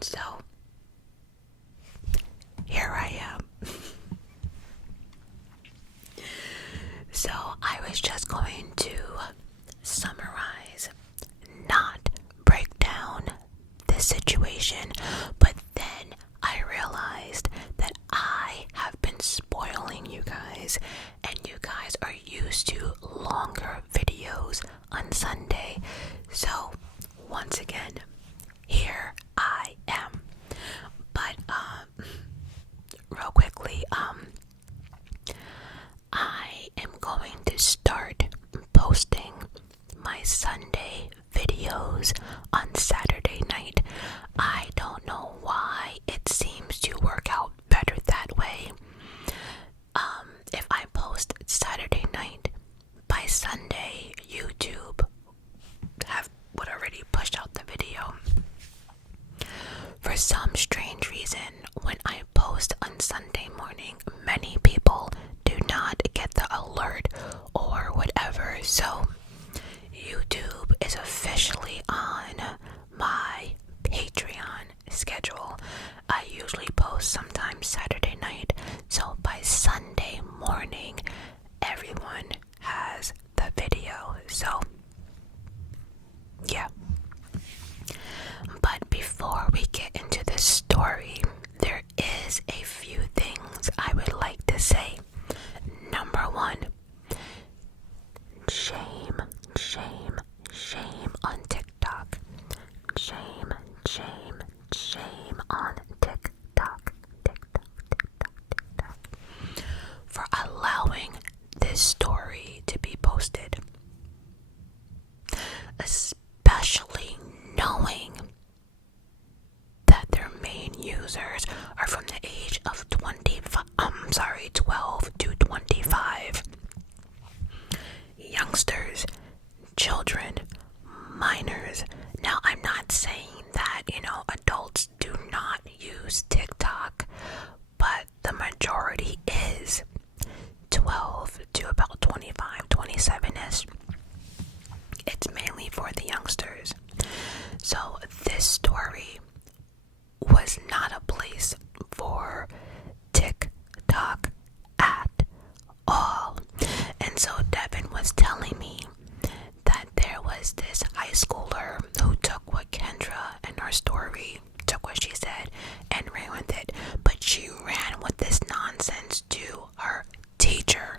So, here I am. So, I was just going to summarize, not break down this situation, but then I realized that I have been spoiling you guys, and you guys are used to longer videos on Sunday. So, once again, here I am. But, real quickly, I am going to start posting my Sunday videos on Saturday night. I don't know why it seems to work out better that way. If I post Saturday night, by Sunday, YouTube would already pushed out the video. For some strange reason, when I post on Sunday morning, many people do not get the alert or whatever. So YouTube is officially on my Patreon schedule. I usually post sometimes Saturday night, so by Sunday morning everyone has the video. So yeah. But before we get into this story, there is a few things I would like to say. Number one, shame, shame, shame on TikTok. Shame, shame, shame on TikTok. For allowing this story to be posted. Especially knowing that their main users are from the age of 12 to 25. Youngsters, children, minors. Now, I'm not saying that, adults do not use TikTok, but the majority is 12 to about 25, 27-ish. It's mainly for the youngsters. So this story was not a place for TikTok at all. And so Devin was telling me that there was this high schooler who took what Kendra in her story, took what she said and ran with it. But she ran with this nonsense to her teacher.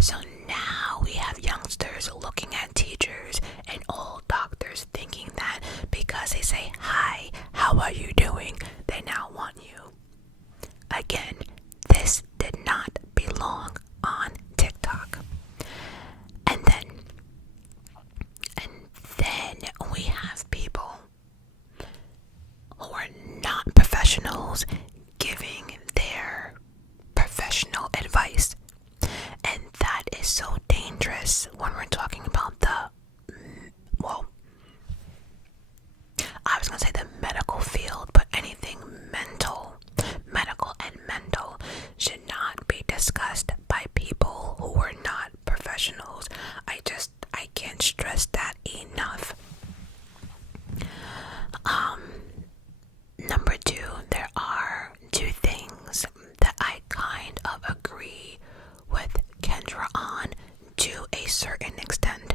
So now we have youngsters looking at teachers and old doctors thinking that because they say, "Hi, how are you doing?" they now want you. Again, this did not belong on TikTok. And then we have people who are not professionals giving their professional advice. And that is so dangerous when we're talking about I was going to say the medical field, but anything medical and mental should not be discussed by people who are not professionals. I can't stress that enough. Number two, there are two things that I kind of agree with Kendra on to a certain extent.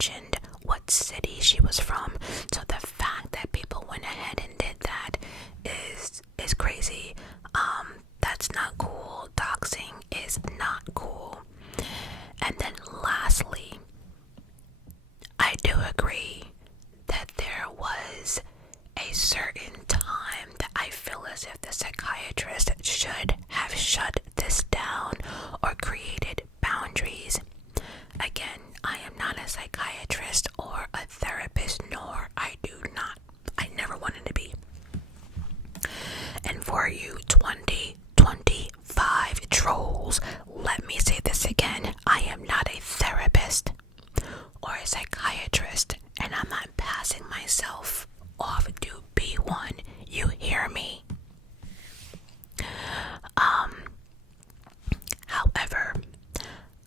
mentioned what city she was from. So the fact that people went ahead and did that is crazy. That's not cool. Doxing is not cool. And then lastly, I do agree that there was a certain time that I feel as if the psychiatrist should have shut this down or created boundaries. Again, I am not a psychiatrist or a therapist, nor I never wanted to be. And for you 2025 trolls, let me say this again. I am not a therapist or a psychiatrist, and I'm not passing myself off to be one. You hear me? However,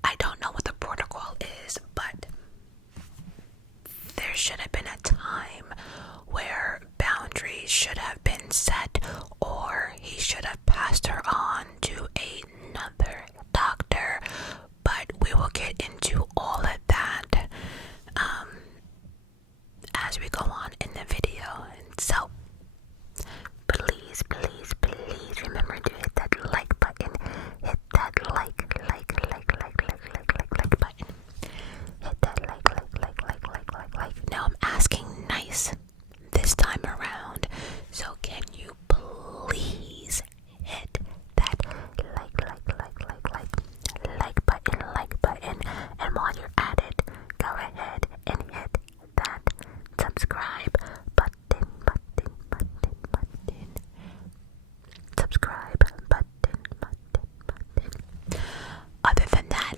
I don't know what the protocol is, but there should have been a time where boundaries should have been set, or he should have passed her on to another doctor. But we will get into all of that as we go on in the video. And so please remember to hit that like button. Hit that like button. Hit that like. Now I'm asking nice this time around. So can you please hit that like button, and while you're at it, go ahead and hit that subscribe button. Subscribe button. Other than that,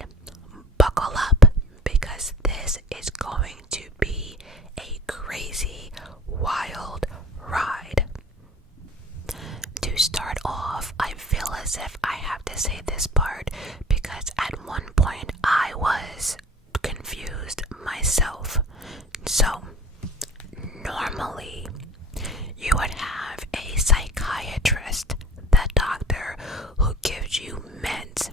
buckle up, because this is going to be a crazy, wild ride. To start off, I feel as if I have to say this part because at one point I was confused myself. So, normally, you would have a psychiatrist, the doctor who gives you meds,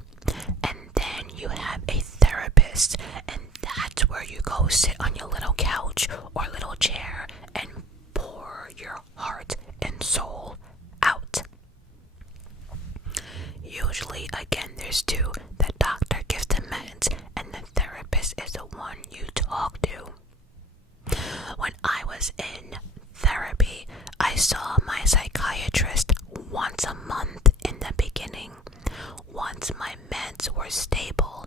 and then you have a therapist, and that's where you go sit on your little couch or little chair and pour your heart and soul out. Usually, again, there's two. The doctor gives the meds, and the therapist is the one you talk to. When I was in therapy, I saw my psychiatrist once a month in the beginning. Once my meds were stable,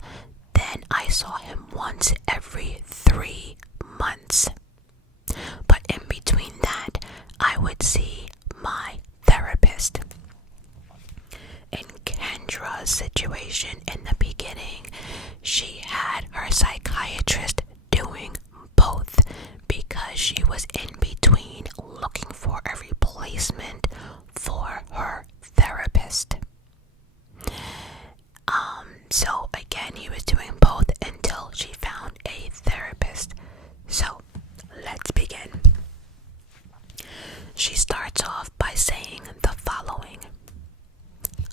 then I saw him once every 3 months. But in between that, I would see my therapist. In Kendra's situation in the beginning, she had her psychiatrist doing both because she was in between looking for a replacement for her therapist. So again, he was doing both until she found a therapist. So let's begin. She starts off by saying the following: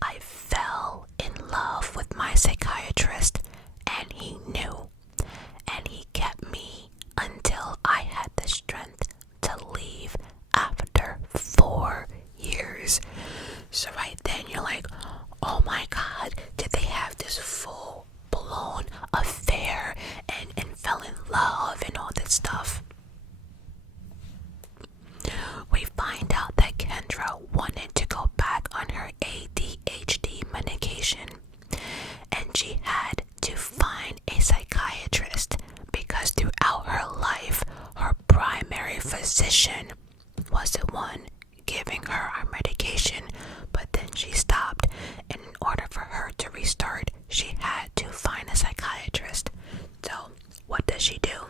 I fell in love with my psychiatrist, and he knew, and he kept me until I had the strength to leave after 4 years. So right then you're like, oh my God, did they have this full-blown affair and fell in love and all this stuff? We find out that Kendra wanted to go back on her ADHD medication, and she had to find a psychiatrist because throughout her life, her primary physician was the one giving her our medication, but then she stopped, and in order for her to restart, she had to find a psychiatrist. So what does she do?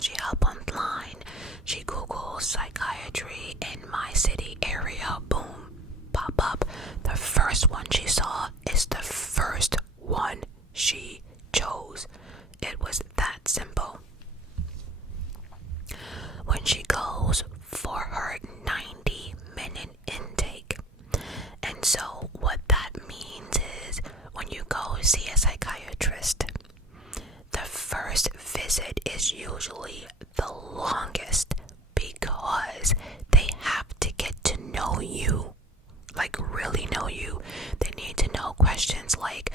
She hop online, she Googles psychiatry in my city area, know you, like really know you. They need to know questions like,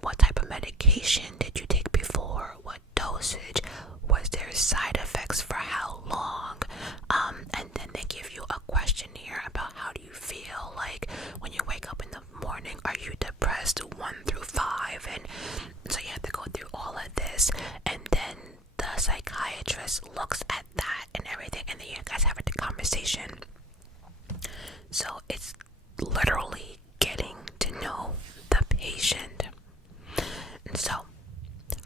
what type of medication did you take before? What dosage? Was there side effects for how long? And then they give you a questionnaire about how do you feel, like when you wake up in the morning, are you depressed 1 through 5? And so you have to go through all of this, and then the psychiatrist looks at that and everything, and then you guys have a conversation. So it's literally getting to know the patient. And so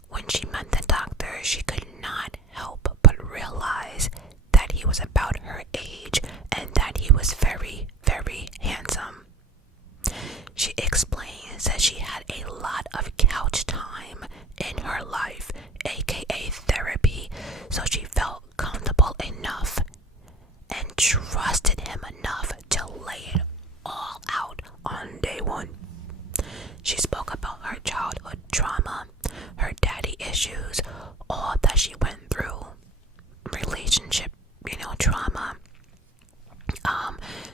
when she met the doctor, she could not help but realize that he was about her age and that he was very, very handsome. She explains that she had a lot of couch time in her life, aka therapy, so she felt comfortable enough and trusted him enough to lay it all out on day one. She spoke about her childhood trauma, her daddy issues, all that she went through, relationship, trauma.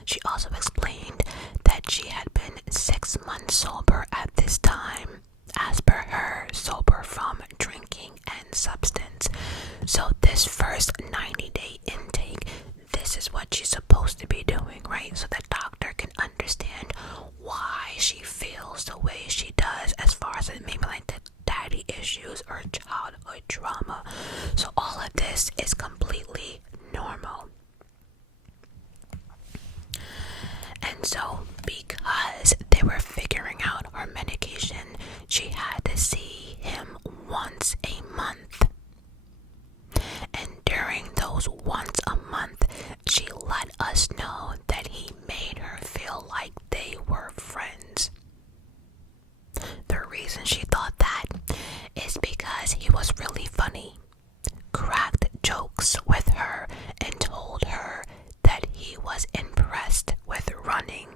She also explained that she had been 6 months sober at this time, as per her, sober from drinking and substance. So this first 90-day intake, this is what she's supposed to be doing, right? So the doctor can understand why she feels the way she does, as far as maybe like the daddy issues or childhood trauma. So all of this is completely normal. And so because they were figuring out her medication, she had to see him once a month. And during those once a month, she let us know that he made her feel like they were friends. The reason she thought that is because he was really funny, cracked jokes with her, and told her that he was impressed with running.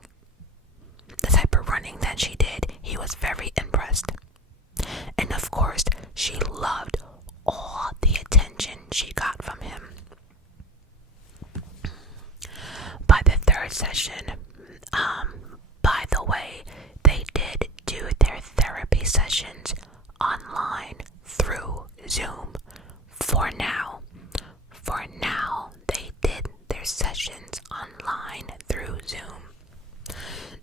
The type of running that she did, he was very impressed. And of course, she loved all the attention she got from him. By the third session, by the way, they did do their therapy sessions online through Zoom. For now, they did their sessions online through Zoom.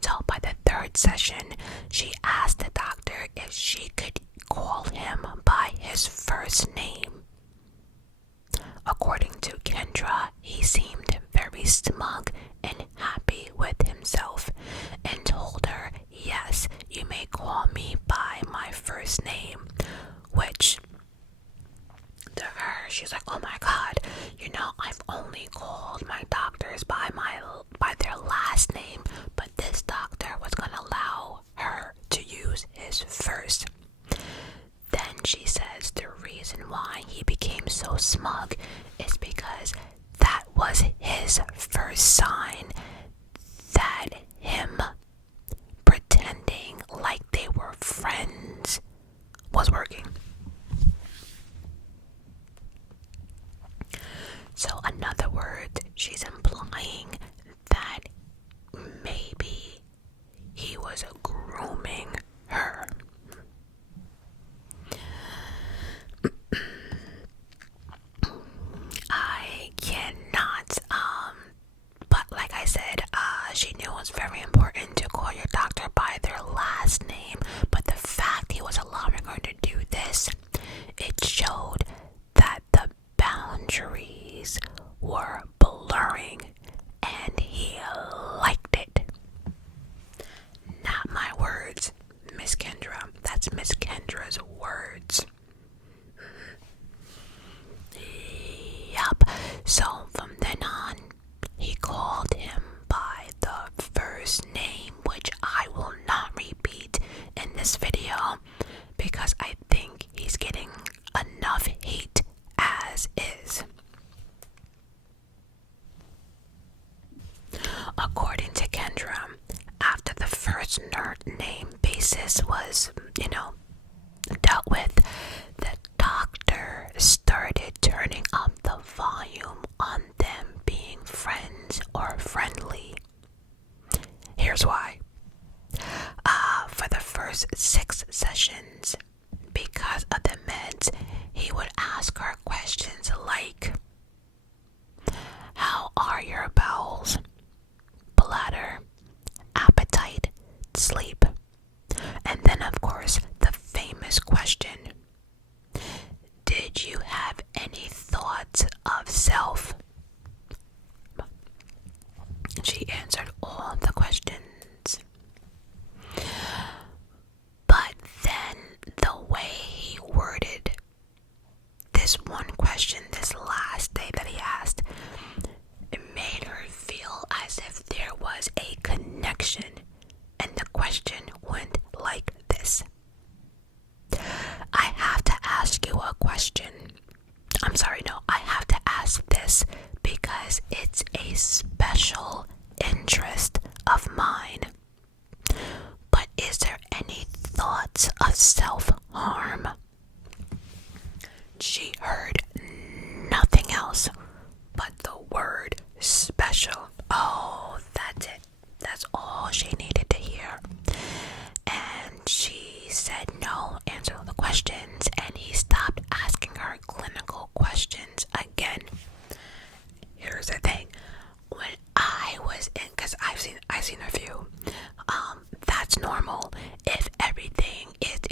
So by the third session, she asked the doctor if she could call him by his first name. According to Kendra, he seemed very smug and happy with himself and told her, yes, you may call me by my first name, which to her, she's like, oh my god, I've only called my doctors by their last name, but this doctor was going to allow her to use his first. Then she says the reason why he became so smug is because that was his first sign that him pretending like they were friends was working. So in other words, she's implying that maybe he was grooming her. I cannot, but like I said, she knew it was very important to call your doctor by their last name, but the fact he was allowing her to do this, it showed that the boundaries were blurring and he liked it. Not my words, Miss Kendra. That's Miss Kendra's words. Yup. So from then on, he called him by the first name, which I will not repeat in this video because I think he's getting enough hate as is. According to Kendra, after the first name basis was, dealt with, the doctor started turning up the volume on them being friends or friendly. first 6 sessions, because of the meds, he would ask her questions like, how are your bowels, bladder, appetite, sleep? And then, of course, the famous question, did you have any thoughts of self? She answered all the questions. But then the way he worded this one question, this last day that he asked, it made her feel as if there was a connection. And the question went like this. I have to ask you a question. I have to ask this because it's a special interest of mine. But is there any thoughts of self-harm? She heard nothing else but the word special. Oh, that's it. That's all she needed to hear. And she said no, answered all the questions, and he stopped asking her clinical questions again. Here's the thing. When I was in, because I've seen a few, that's normal.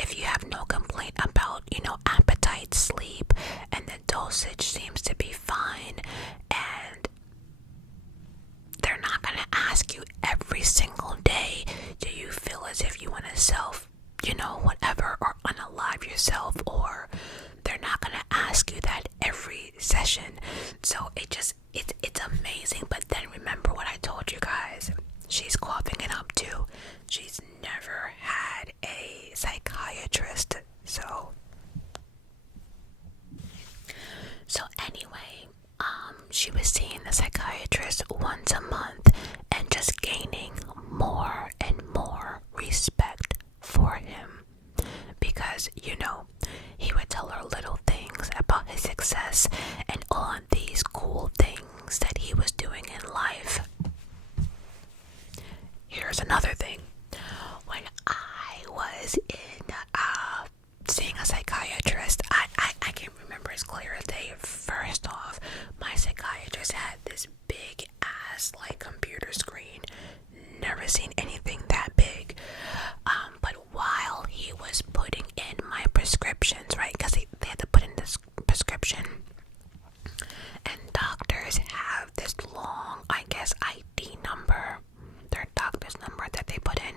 If you have no complaint about, appetite, sleep, and the dosage seems to be fine, and they're not going to ask you every single day, do you feel as if you want to whatever, or unalive yourself, or they're not going to ask you that every session. So it's amazing. But then remember what I told you guys, she's coughing it up too. She's never had a psychiatrist. So anyway, she was seeing the psychiatrist once a month and just gaining more and more respect for him, because he would tell her little things about his success and all these cool things that he was doing in life. Here's another thing. When I was in seeing a psychiatrist, I can't remember as clear as day. First off, my psychiatrist had this big ass computer screen. Never seen anything that big. But while he was putting in my prescriptions, right, because they had to put in this prescription, and doctors have this long, I guess, ID number, their doctor's number that they put in.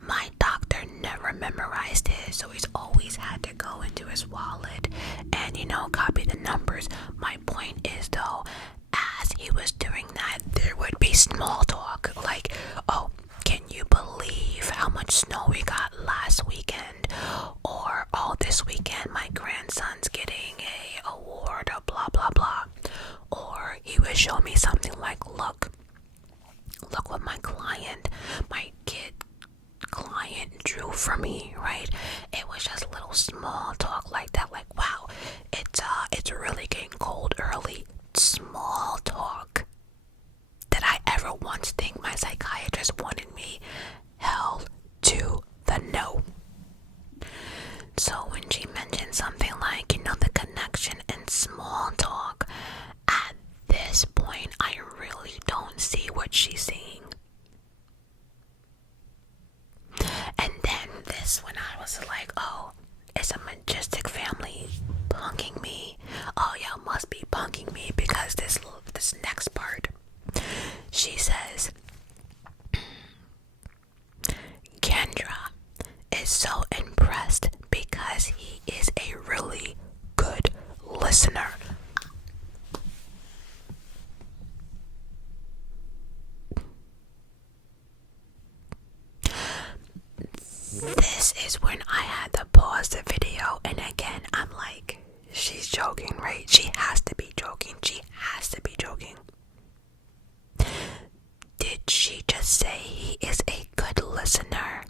My doctor never memorized it, so he's always had to go into his wallet and copy the numbers. My point is, though, as he was doing that, there would be small talk like, oh, can you believe how much snow we got last weekend? Or, oh, this weekend my grandson's getting a award, or blah blah blah. Or he would show me something like, look what my client drew for me, right? It was just little small talk like that, like, wow, it's really getting cold early. Small talk that I ever once think my psychiatrist wanted me held to the no. So when she mentioned something like, the connection and small talk, at this point, I really don't see what she's seeing. And then this, when I was like, oh, it's a Majestic family punking me. Oh, y'all must be punking me because this next part. She says, Kendra is so impressed because he is a really good listener. This is when I had to pause the video, and again, I'm like, she's joking, right? She has to be joking. Did she just say he is a good listener?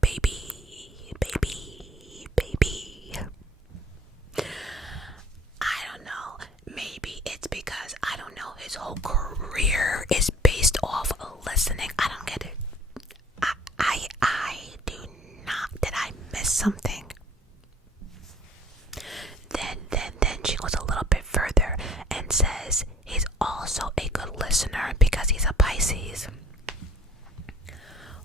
Baby. I don't know. Maybe it's because, I don't know, his whole career is based off of listening. I don't get it. I he's a Pisces.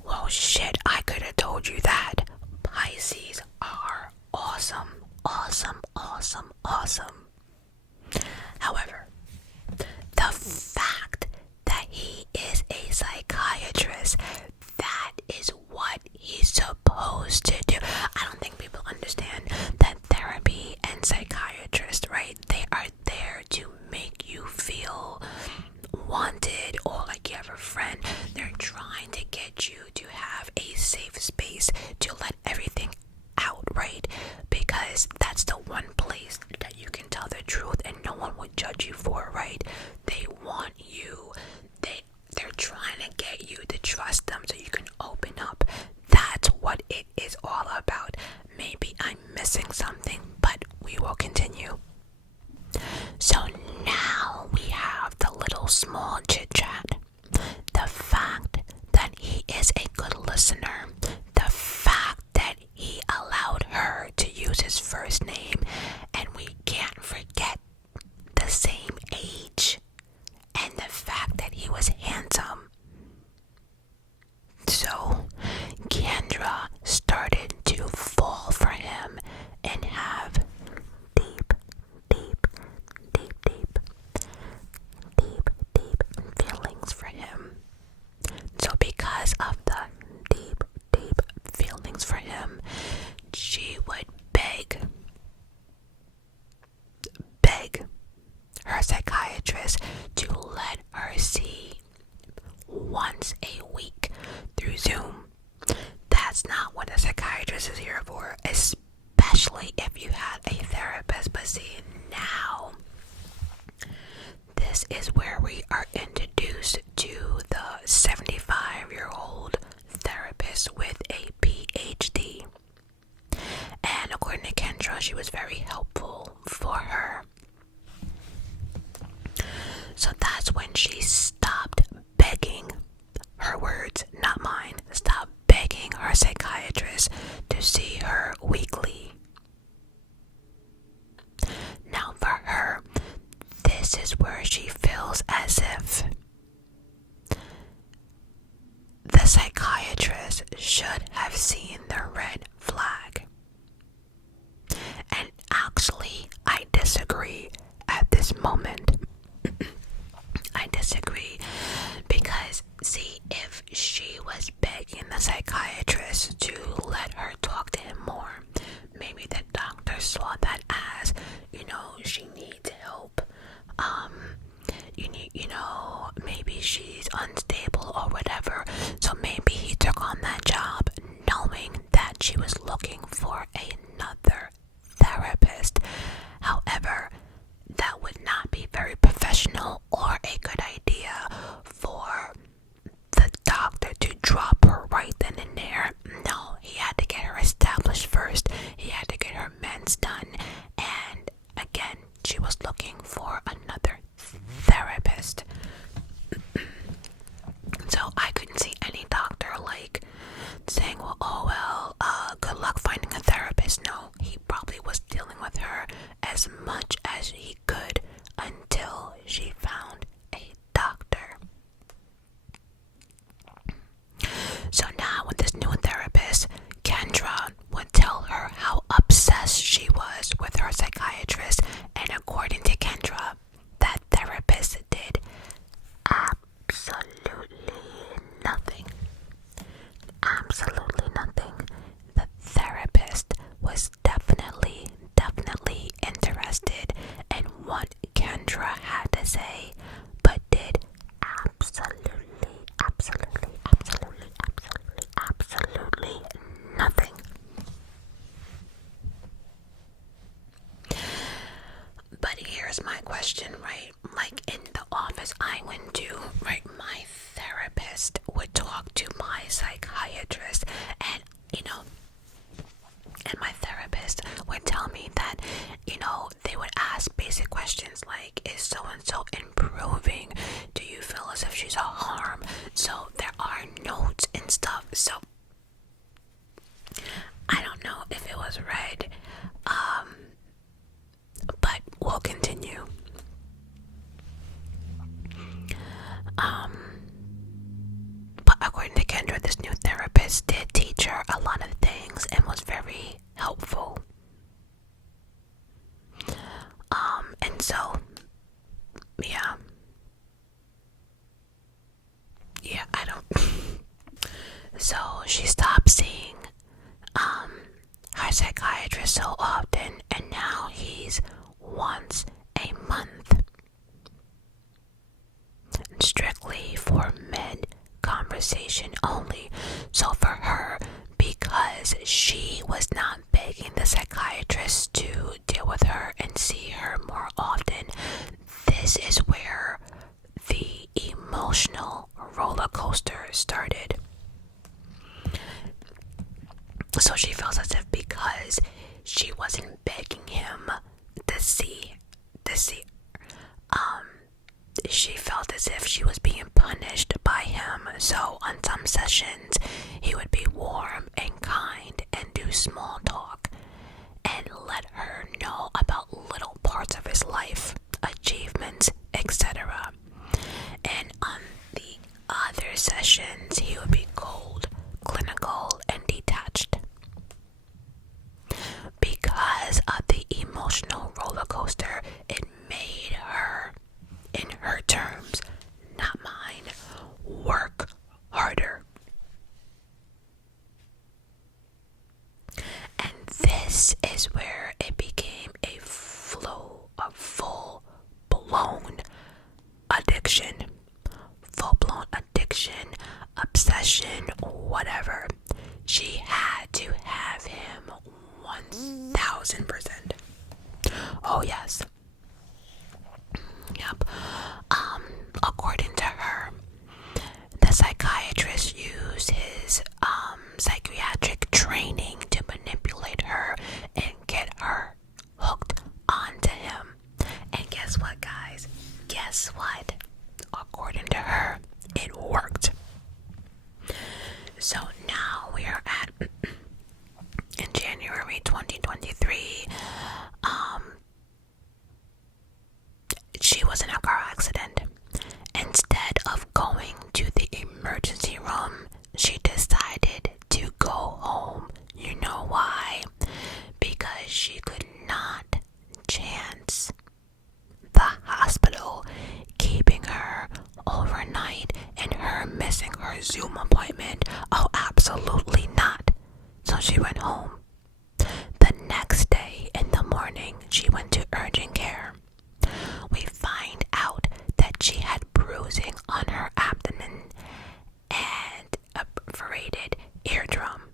Well, shit, I could have told you that. Pisces are awesome, awesome, awesome, awesome. However, the fact that he is a psychiatrist, that is what he's supposed to do. I don't think people understand that therapy and psychiatrists, right? They are there to make you feel wanted or like you have a friend. They're trying to get you to have a safe space to let everything out, right? Because that's the one place that you can tell the truth and no one would judge you for, right? They want you, they're trying to get you to trust them so you can open up. That's what it is all about. Maybe I'm missing something, but we will continue. So now we have the little small chit chat. The fact that he is a good listener, the fact that he allowed her to use his first name, and we can't forget the same age, and the fact that he was handsome. So Kendra started to fall for him and have deep feelings for him. So because of the deep feelings for him, she would beg her psychiatrist to let her see once a week through Zoom. That's not what a psychiatrist is here for, especially if you had a therapist. But see, now this is where we are introduced to the 75-year-old therapist with a PhD. And according to Kendra, she was very helpful for her. So that's when she stopped begging, her words, not mine, stopped begging her psychiatrist to see her weekly. Now for her, this is where she feels as if the psychiatrist should have seen the red flag. And actually, I disagree at this moment. I disagree because, see, if she was begging the psychiatrist to let her talk to him more, maybe the doctor saw that as, she needs help. Maybe she's unstable or whatever. So maybe he took on that job knowing that she was looking for another therapist. However, that would not be very professional or a good idea for the doctor to drop her right then and there. No, he had to get her established first. He had to get her meds done. And again, she was looking for another therapist. So I couldn't see any doctor saying, good luck finding a therapist. No, he probably was dealing with her as much as he could until she found a doctor. So now with this new therapist, Kendra would tell her how obsessed she was with her psychiatrist, and according to Kendra, that therapist did absolutely nothing. Absolutely nothing. The therapist was definitely interested in what Kendra had to say, but did absolutely nothing. But here's my question, right? Like in the office I went to, right, my therapist would talk to my psychiatrist, and my therapist would tell me that, they would ask basic questions like, is so-and-so improving? Do you feel as if she's a harm? So there are notes and stuff. So I don't know if it was read, but we'll continue. according to Kendra, this new therapist did teach her a lot of things and was very helpful. And so, yeah, I don't. So she stopped seeing her psychiatrist so often, and now he's once a month, strictly for med conversation only. So for her, because she was not begging the psychiatrist to deal with her and see her more often, this is where the emotional roller coaster started. So she feels as if because she wasn't begging him to see, she felt as if she was being punished by him. So on some sessions, he would be warm and kind and do small talk and let her know about little parts of his life, achievements, etc. And on the other sessions, he would be cold, clinical, and detached. Because of the emotional roller coaster, it made her, in her terms, not mine, work harder. And this is where it became a full-blown addiction. Full-blown addiction, obsession, whatever. She had to have him 1000%. Oh yes. Yep. According to her, the psychiatrist used his psychiatric training to manipulate her and get her hooked onto him. And guess what, guys? Guess what? According to her, it worked. So now we are at in January 2023. She was in a car accident. Instead of going to the emergency room, she decided to go home. You know why? Because she could not chance the hospital keeping her overnight and her missing her Zoom appointment. Oh, absolutely not. So she went home. The next day in the morning, she went to urgent care. We find out that she had bruising on her abdomen and a perforated eardrum.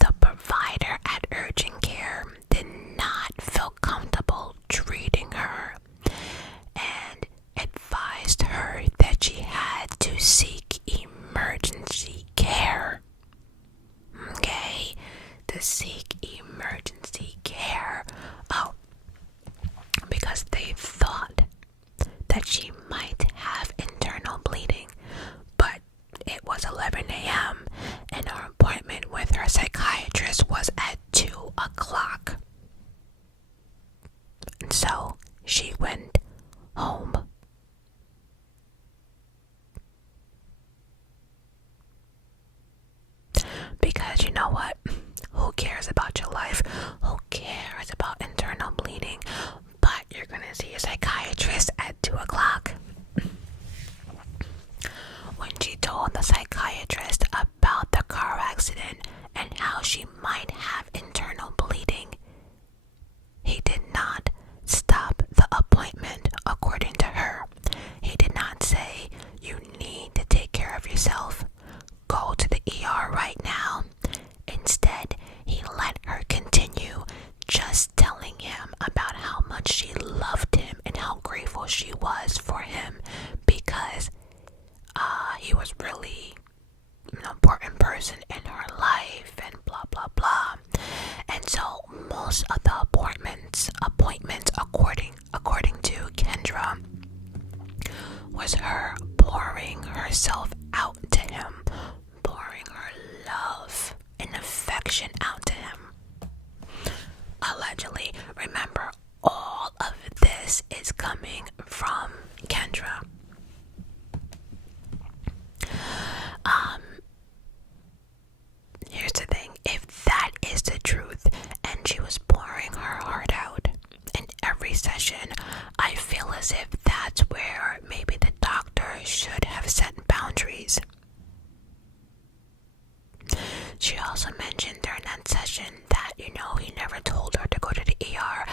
The provider at urgent care did not feel comfortable treating her and advised her that she had to seek emergency care. Okay? To seek emergency care. Oh, because they thought that she might have internal bleeding, but it was 11 a.m. and her appointment with her psychiatrist was at 2 o'clock. And so she went home. Because you know what? Who cares about your life? Who cares about internal bleeding? But you're gonna see a psychiatrist at 2 o'clock. When she told the psychiatrist about the car accident and how she might have internal bleeding, he did not stop the appointment. According to her, he did not say, "You need to take care of yourself. Go to the ER right now." Instead, he let her continue, just telling him about how much she loved him and how grateful she was for him because he was really an important person in her life and blah blah blah. And so most of the appointments according to Kendra was her pouring herself out to him, pouring her love and affection out to him. Allegedly. Remember, all of this is coming from Kendra. She also mentioned during that session that, he never told her to go to the ER.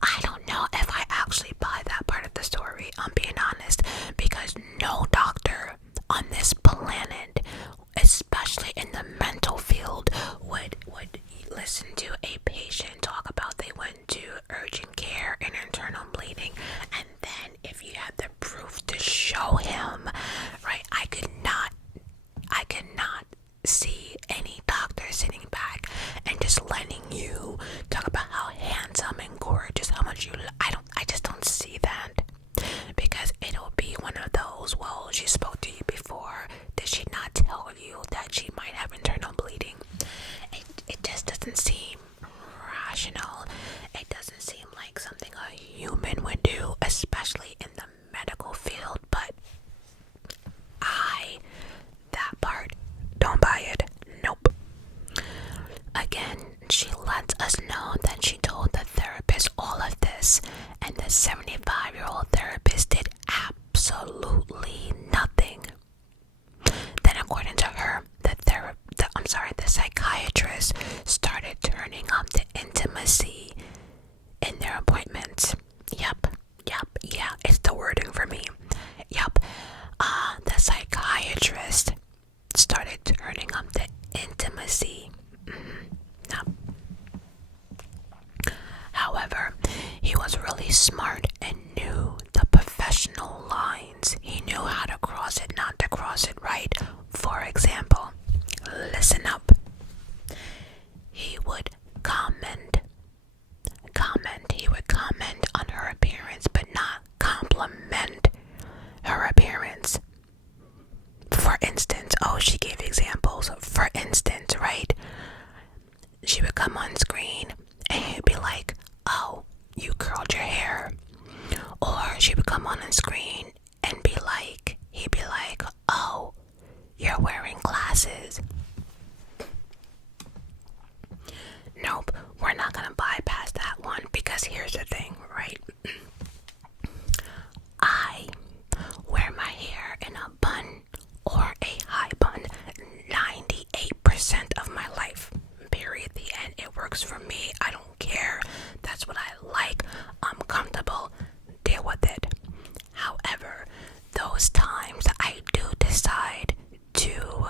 I don't know if I actually buy that part of the story, I'm being honest, because no doctor on this planet, especially in the mental field, would listen to a patient talk about they went to urgent care and internal bleeding, and then if you have the proof to show him, right? I could not see any doctor sitting back and just letting you talk about how handsome and gorgeous, how much you I just don't see that, because it'll be one of those, well, she spoke to you before, did she not tell you that she might have internal bleeding? It just doesn't seem rational. It doesn't seem like something a human would do, especially in the medical field. But that part, don't buy it. Nope. Again, she lets us know that she told the therapist all of this, and the 75-year-old therapist did absolutely nothing. Then, according to her, the psychiatrist started turning up the intimacy in their appointments. Yep, yeah, it's the wording for me. Yep, the psychiatrist started turning up the intimacy. Yep. However, he was really smart and knew the professional lines. He knew how to cross it, not to cross it, right? For example, listen up. He would comment. He would comment on her appearance, but not compliment her appearance. For instance, she gave examples. For instance, right? She would come on screen and he'd be like, oh, you curled your hair. Or she would come on screen and he'd be like, oh, you're wearing glasses. Nope, we're not gonna bypass that one, because here's the thing, right? I wear my hair in a bun or a high bun 98% of my life. Period. The end. It works for me. I don't care. That's what I like. I'm comfortable. Deal with it. However, those times I do decide to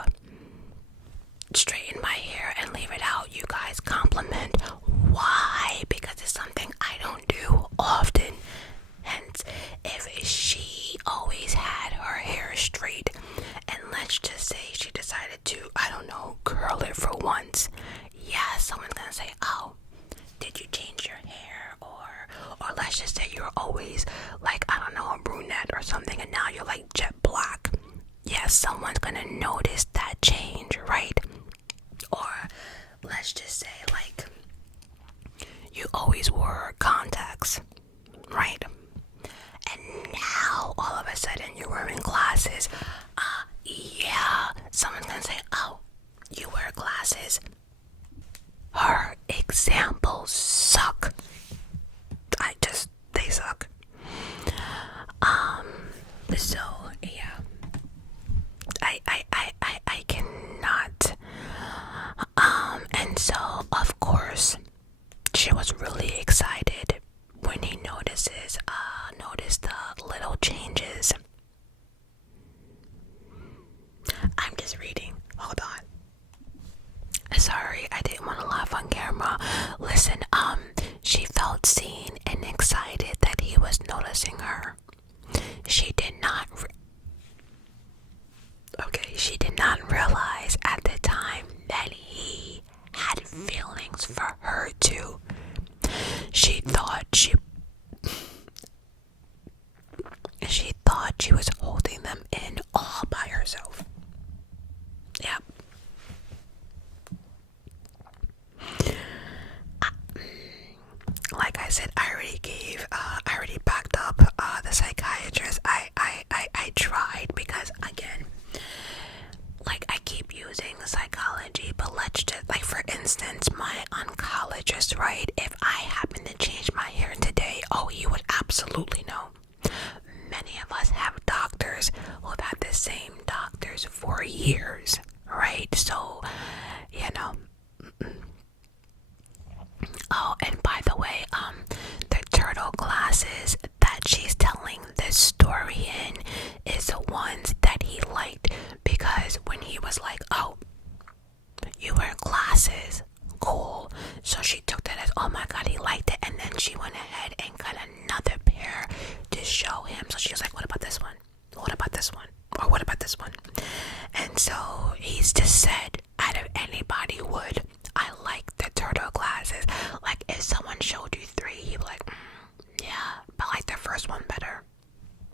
straighten my hair and leave it out, you guys compliment. Why? Because it's something I don't do often. Hence, if she always had her hair straight, and let's just say she decided to, I don't know, curl it for once, yeah, someone's gonna say, oh, did you change your hair? Or let's just say you're always like, I don't know, a brunette or something, and now you're like jet black. Yes, someone's gonna notice that change, right? Or let's just say, like, you always wore contacts, right? And now all of a sudden you're wearing glasses. Yeah, someone's gonna say, oh, you wear glasses. Her examples suck. They suck. So yeah, I cannot. And so of course she was really excited when he noticed the little changes. I'm just reading. Hold on. Sorry, I didn't want to laugh on camera. Listen, she felt seen and excited that he was noticing her. She did not realize at the time that he had feelings for her too. She thought she was holding them in all by herself. Yep. Like I said, I already backed up the psychiatrist. I tried, because again, like, I keep using psychology, but let's just, like, for instance, my oncologist, right? If I happen to change my hair today, oh, you would absolutely know. Many of us have doctors who have had the same doctors for years, right? So, you know, glasses that she's telling this story in is the ones that he liked, because when he was like, oh, you wear glasses, cool, so she took that as, oh my god, he liked it, and then she went ahead and got another pair to show him. So she was like, what about this one? What about this one? Or what about this one? And so he's just said, out of anybody would, I like the turtle glasses. Like, if someone showed you three, you'd be like, yeah, but I like the first one better,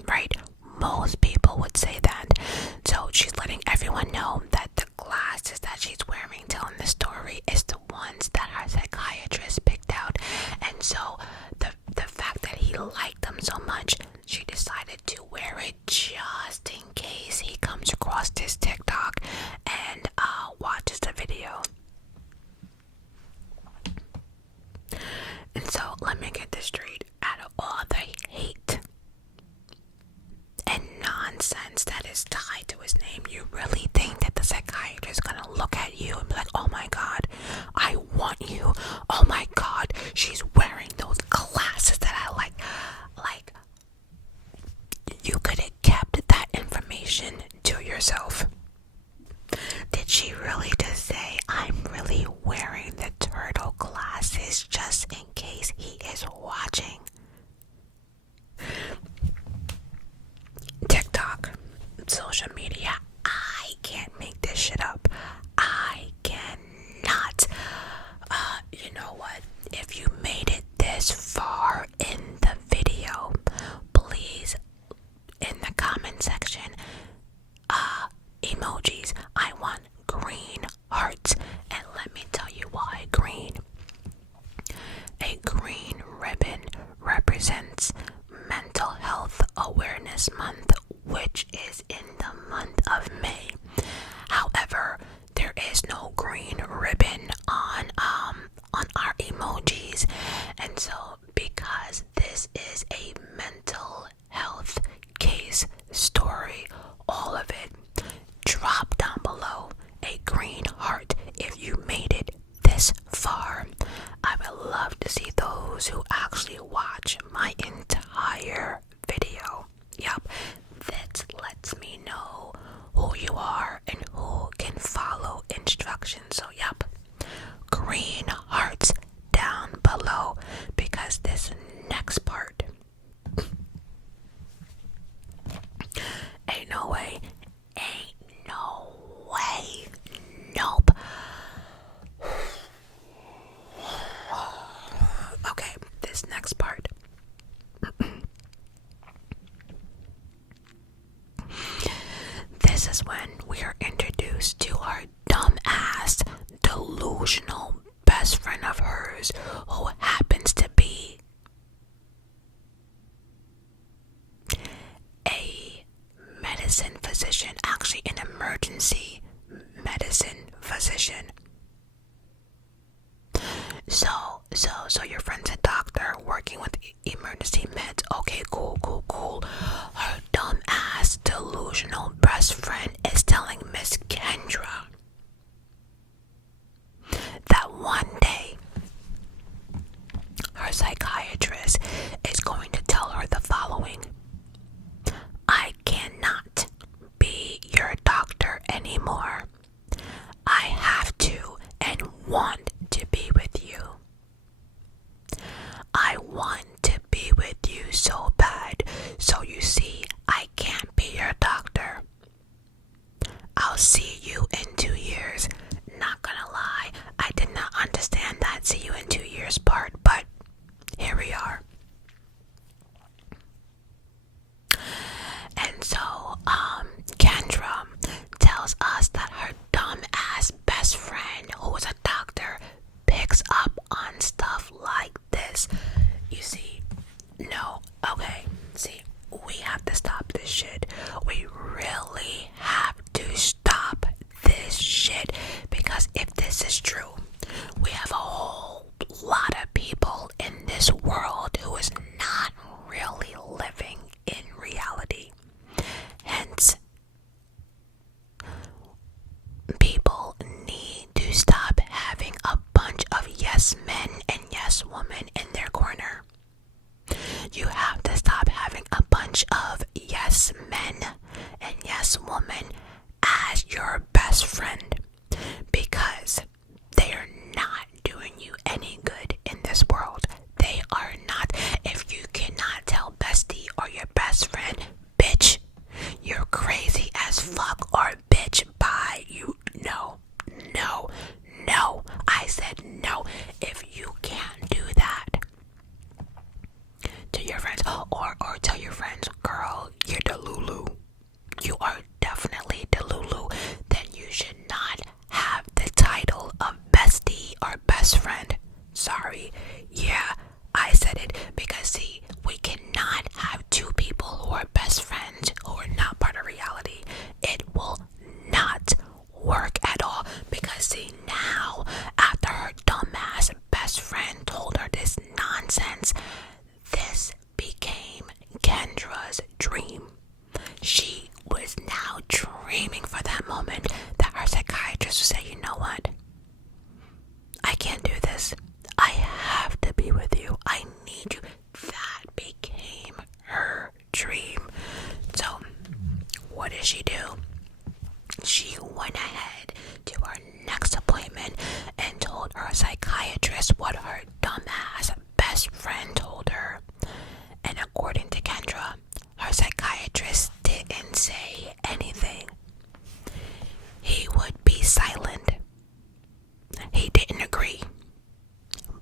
right? Most people would say that. So she's letting everyone know that the glasses that she's wearing telling the story is the ones that her psychiatrist picked out. And so the fact that he liked them so much, she decided to wear it just in case he comes across this TikTok and watches the video. And so let me get this straight. Out of all the hate and nonsense that is tied to his name, you really think that the psychiatrist is gonna look at you and be like, oh my god, I want you, oh my god, she's wearing those glasses that I like. Like, you could have kept that information to yourself. Did she really just say, I'm really wearing the turtle glasses just in case he is watching? TikTok, social media, I can't make this shit up. I cannot. You know what? If you made it this far in the video, please, in the comment section, emojis. I want green hearts, and let me tell you why green. A green ribbon represents Mental Health Awareness Month, which is in the month of May. However, there is no green ribbon on our emojis, and so because this is a mental health case story, all of it, drop down below a green heart if you made it this far. I would love to see those who actually watch my entire video. Yep, that lets me know who you are and who can follow instructions. So yep, green hearts down below, because this next part, ain't no way, nope. Okay, this next part. This is when we are introduced to our dumbass, delusional best friend of hers, who happens to be a medicine physician, actually an emergency medicine physician. So your friend's a doctor working with emergency meds. Okay, cool. Her dumb ass delusional best friend is telling Miss Kendra that one day her psychiatrist is going to tell her the following: I cannot be your doctor anymore. I have to and want to be with you. I want to be with you so bad. So you see, I can't be your doctor. I'll see you in 2 years. Not gonna lie, I did not understand that see you in 2 years part, but here we are. And so, Kendra tells us that her dumb ass best friend, who is a doctor, picks up on stuff like this. You see, no, okay, see, we have to stop this shit. We really have to stop this shit, because if this is true, we have a whole lot of people best friend, because they are not doing you any good in this world. They are not. If you cannot tell bestie or your best friend, bitch, you're crazy as fuck, or bitch, bye, you, no, no, no. I said no. If you can't do that to your friends, or tell your friends, girl, you're Delulu, you are definitely Delulu, then you should not have the title of bestie or best friend. Sorry. Yeah, I said it, because see, we cannot have two people who are best friends who are not part of reality. It will not work at all, because see, now after her dumbass best friend told her this nonsense, this became Kendra's dream. She was now dreaming for that moment that her psychiatrist would say, you know what? I can't do this. I have to be with you. I need you. That became her dream. So, what did she do? She went ahead to her next appointment and told her psychiatrist what her dumbass best friend told her. And according to Kendra, her psychiatrist didn't say anything. He would be silent. He didn't agree.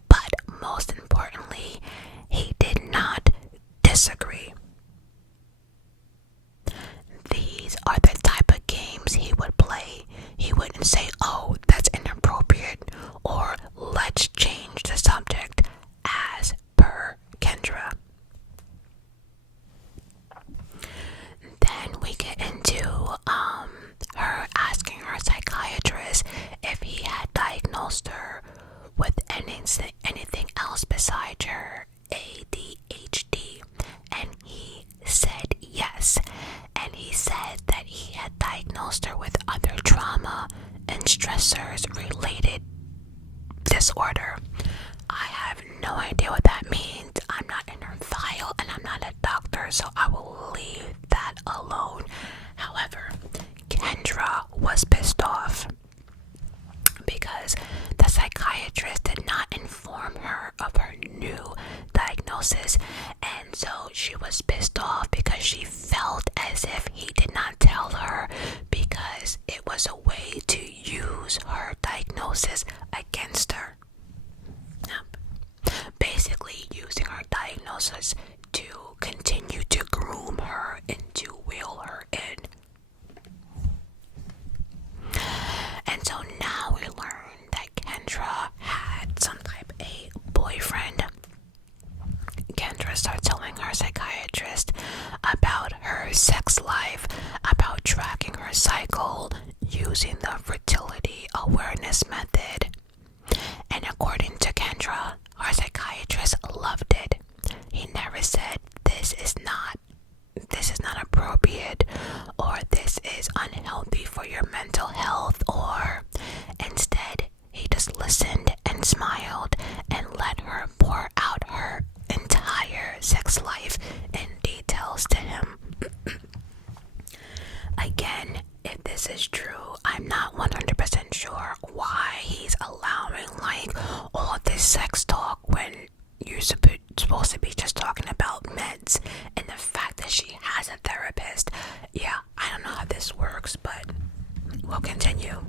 But most importantly, he did not disagree. These are the type of games he would play. He wouldn't say, oh, that's inappropriate, or let's change the subject, as per Kendra. Then we get into her asking her psychiatrist if he had diagnosed her with anything else besides her ADHD, and he said yes. And he said that he had diagnosed her with other trauma and stressors related disorder. I have no idea what that means. I'm not in her file and I'm not a doctor, so I will leave that alone. However, Kendra was pissed off because the psychiatrist did not inform her of her new diagnosis, and so she was pissed off because she felt as if he did not tell her, because it was a way to use her diagnosis against her. Basically using her diagnosis to continue to groom her and to wheel her in. And so now we learn that Kendra had some type of boyfriend. Kendra starts telling her psychiatrist about her sex life, about tracking her cycle using the fertility awareness method. And according to Kendra, our psychiatrist loved it. He never said this is not appropriate, or this is unhealthy for your mental health, or instead he just listened and smiled and let her pour out her entire sex life in details to him. Again, if this is true, I'm not 100% sure why he's allowing like all this sex talk when you're supposed to be just talking about meds, and the fact that she has a therapist. Yeah, I don't know how this works, but we'll continue.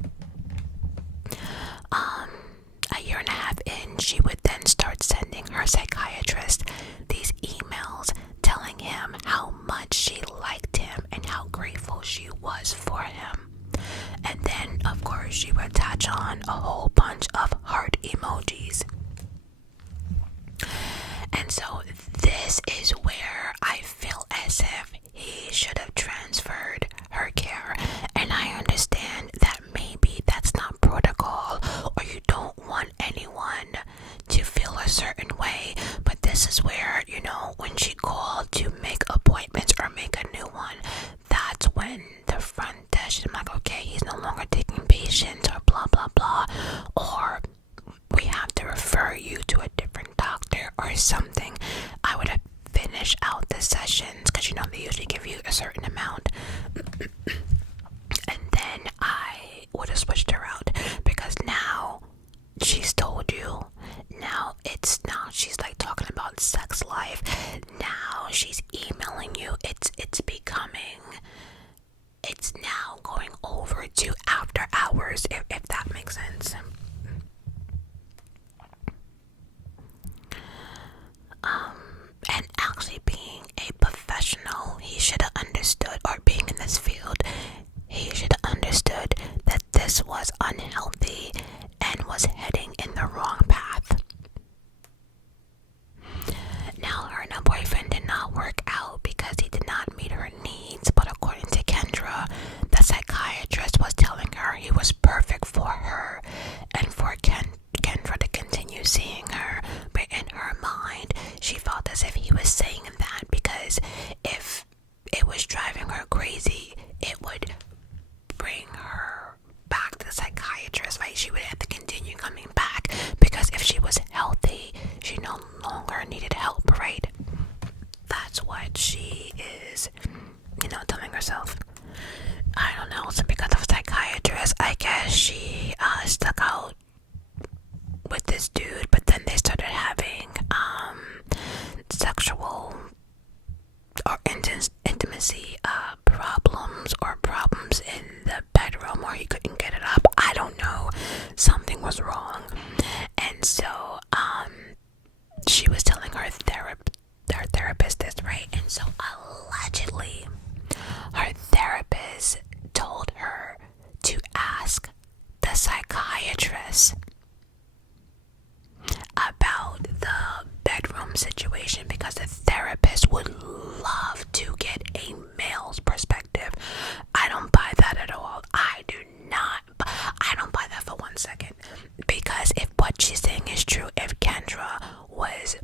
A year and a half in, she would then start sending her psychiatrist these emails telling him how much she liked him and how grateful she was for him. And then, of course, she would attach on a whole bunch of heart emojis. And so this is where I feel as if he should have transferred her care. And I understand that maybe that's not protocol, or you don't want anyone to feel a certain way. But this is where, when she called to make appointments or make a new one, that's when the front desk is like, okay, he's no longer taking patients, or blah, blah, blah. Or we have to refer you to a different doctor or something. I would have finished out the sessions, because they usually give you a certain amount. hours, if that makes sense. And actually being a professional, he should have understood, or being in this field, he should have understood that this was unhealthy and was heading in the wrong path. Now, her and her boyfriend did not work out because he did not meet her needs, but according to Kendra, the psychiatrist was telling her he was perfect for her and for Kendra to continue seeing her. But in her mind, she felt as if he was saying that because if it was driving her crazy, it would bring her back to the psychiatrist, right? She would have to continue coming back because if she was healthy, she no longer needed help, right? That's what she is, telling herself. I don't know. So because of a psychiatrist, I guess she stuck out with this dude, but then they started having sexual or intimacy problems, or problems in the bedroom, or he couldn't get it up. I don't know. Something was wrong. And so she was telling her therapist this, right? And so allegedly her therapist told her to ask the psychiatrist about the bedroom situation because the therapist would love to get a male's perspective. I don't buy that at all. I don't buy that for 1 second. Because if what she's saying is true, if Kendra was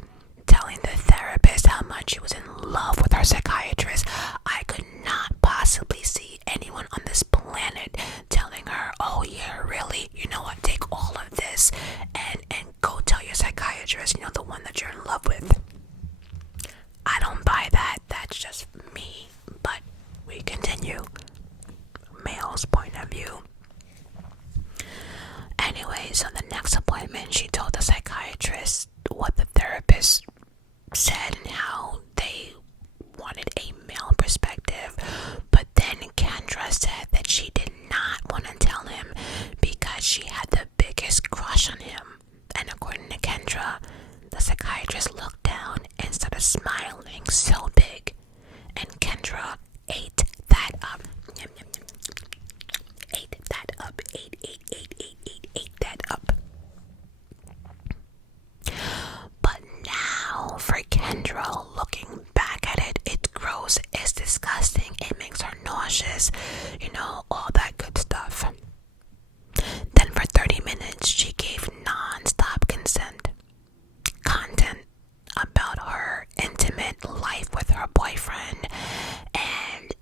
telling the therapist how much she was in love with her psychiatrist, I could not possibly see anyone on this planet telling her, oh yeah, really, you know what, take all of this and go tell your psychiatrist, the one that you're in love with. I don't buy that. That's just me. But we continue. Male's point of view. Anyway, so the next appointment, she told the psychiatrist what the therapist said and how they wanted a male perspective. But then Kendra said that she did not want to tell him because she had the biggest crush on him. And according to Kendra, the psychiatrist looked down and started smiling so big. And Kendra ate that up. Ate that up. Ate that up. But now, for Kendra, looking back at it, it's gross, it's disgusting, it makes her nauseous, all that good stuff. Then for 30 minutes, she gave non-stop content about her intimate life with her boyfriend. And,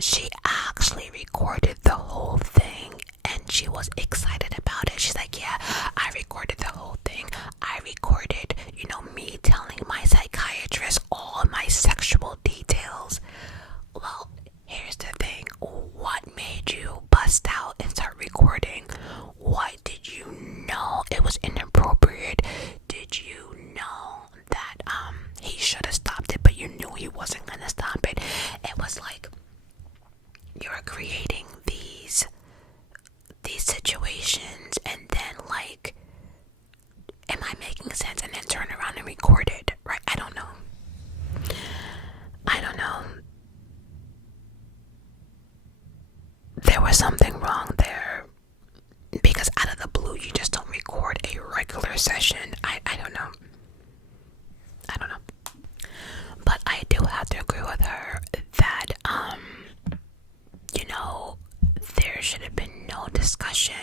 she actually recorded the whole thing. And she was excited about it. She's like, yeah, I recorded the whole thing. I recorded, me telling my psychiatrist all my sexual details. Well, here's the thing. What made you bust out and start recording? What did you know it was inappropriate? Did you know that he should have stopped it, but you knew he wasn't gonna stop it? It was like you're creating these situations and then like, am I making sense? And then turn around and record it, right? I don't know. There was something wrong there because out of the blue you just don't record a regular session. I don't know. But I do have to agree with her that there should have been no discussion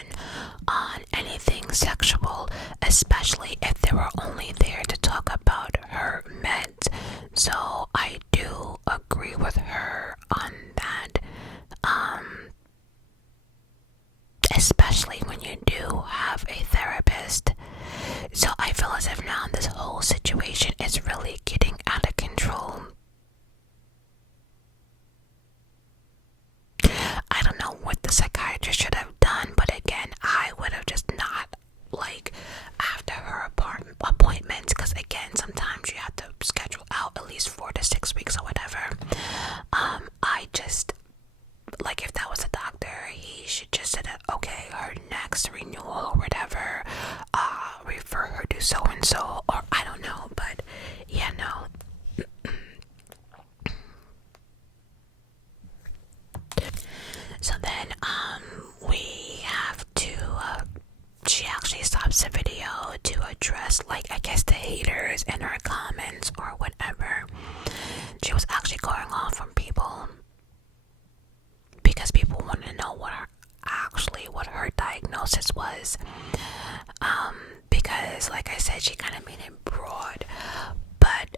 on anything sexual, especially if they were only there to talk about her meds. So I do agree with her on that. Especially when you do have a therapist. So I feel as if now this whole situation is really getting out of control. I don't know what the psychiatrist should have done, but again, I would have just not, after her appointments, because again, sometimes you have to schedule out at least 4 to 6 weeks or whatever. I just, if that was a doctor, he should just said, okay, okay, her next renewal or whatever, refer her to so and so, or I don't know, but yeah, no. So then we have to she actually stops the video to address, like, I guess the haters in her comments or whatever. She was actually going off on people because people wanted to know what her diagnosis was. Because like I said, she kind of made it broad, but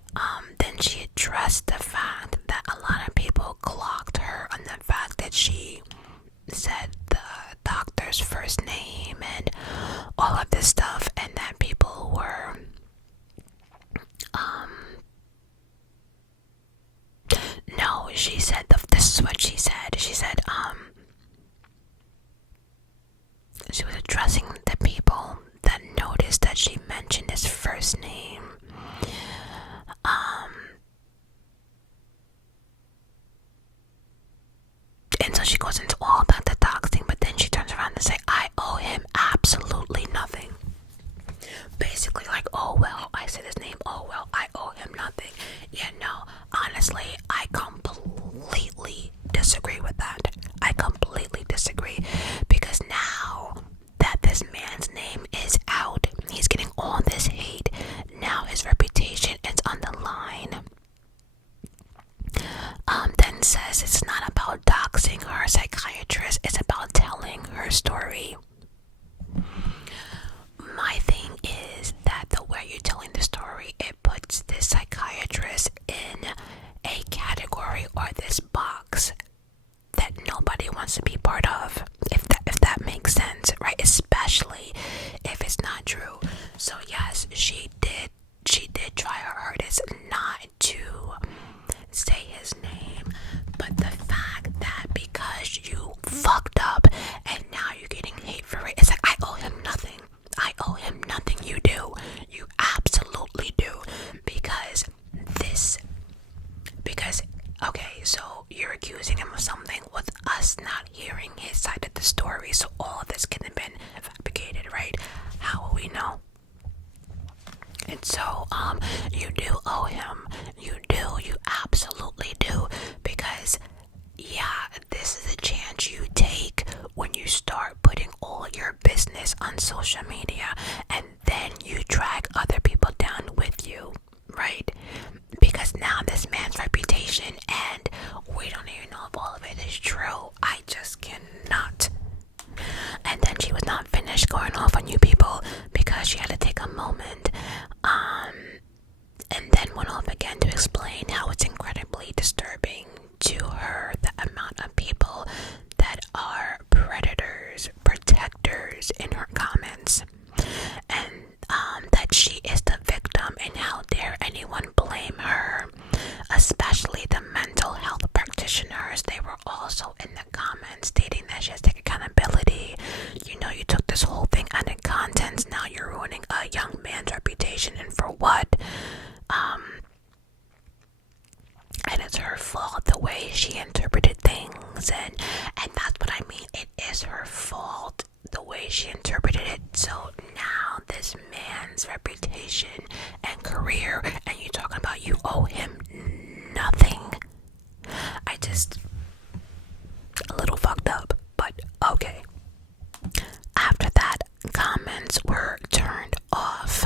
then she addressed the fact that a lot of people clocked her on the fact that she said the doctor's first name and all of this stuff, and that people were no, she said this is what she said. She said she was addressing the people that noticed that she mentioned his first name. And so she goes into all that, the doxing, but then she turns around and say, I owe him absolutely nothing. Basically like, oh well, I said his name, oh well, I owe him nothing. Yeah, no, honestly, I completely disagree with that. I completely disagree, because now that this man's name is out, he's getting all this hate, now his reputation is on the line. Then says it's not about doxing her psychiatrist, it's about telling her story. My thing is that the way you're telling the story, it puts this psychiatrist in a category or this box that nobody wants to be part of, if that makes sense, right? Especially if it's not true. So yes, she did try her hardest not to say his name, but the fact that because you fucked up and now you're getting hate for it, it's like, I owe him nothing. I owe him nothing. You do. You absolutely do. Because okay, so you're accusing him of something with us not hearing his side of the story, so all of this can have been fabricated, right? How will we know? And so, you do owe him. You absolutely do, because yeah, this is a chance you take when you start putting all your business on social media, and then you drag other people down with you, right? Because now this man's reputation, and we don't even know if all of it is true. I just cannot. And then she was not finished going off on you people, because she had to take a moment, and then went off again to explain how it's incredibly disturbing to her the amount of people that are predators, protectors in her comments, and that she is the victim, and how dare anyone blame her, especially the mental health practitioners. They were also in the comments stating that she has to take accountability. You know, you took this whole thing out of context, now you're ruining a young man's reputation, and for what? And it's her fault the way she interpreted things, and that's what I mean. It is her fault the way she interpreted it. So now this man's reputation and career, and you talking about you owe him nothing. I just a little fucked up, but okay. After that, comments were turned off.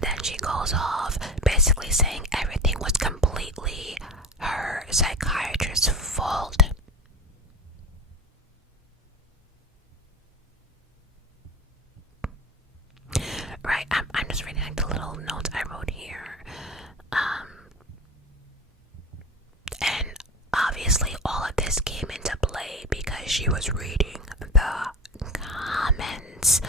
Then she goes off basically saying everything was completely her psychiatrist's fault. Right, I'm just reading like the little notes I wrote here. And obviously all of this came into play because she was reading the comments,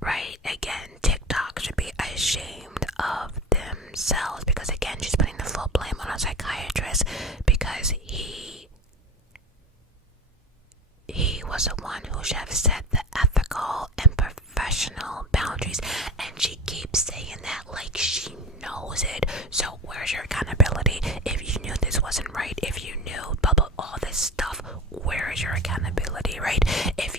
right? Again, TikTok should be ashamed of themselves, because again, she's putting the full blame on a psychiatrist, because he was the one who should have set the ethical and professional boundaries, and she keeps saying that like she knows it. So where's your accountability? If you knew this wasn't right, if you knew all this stuff, where is your accountability, right? If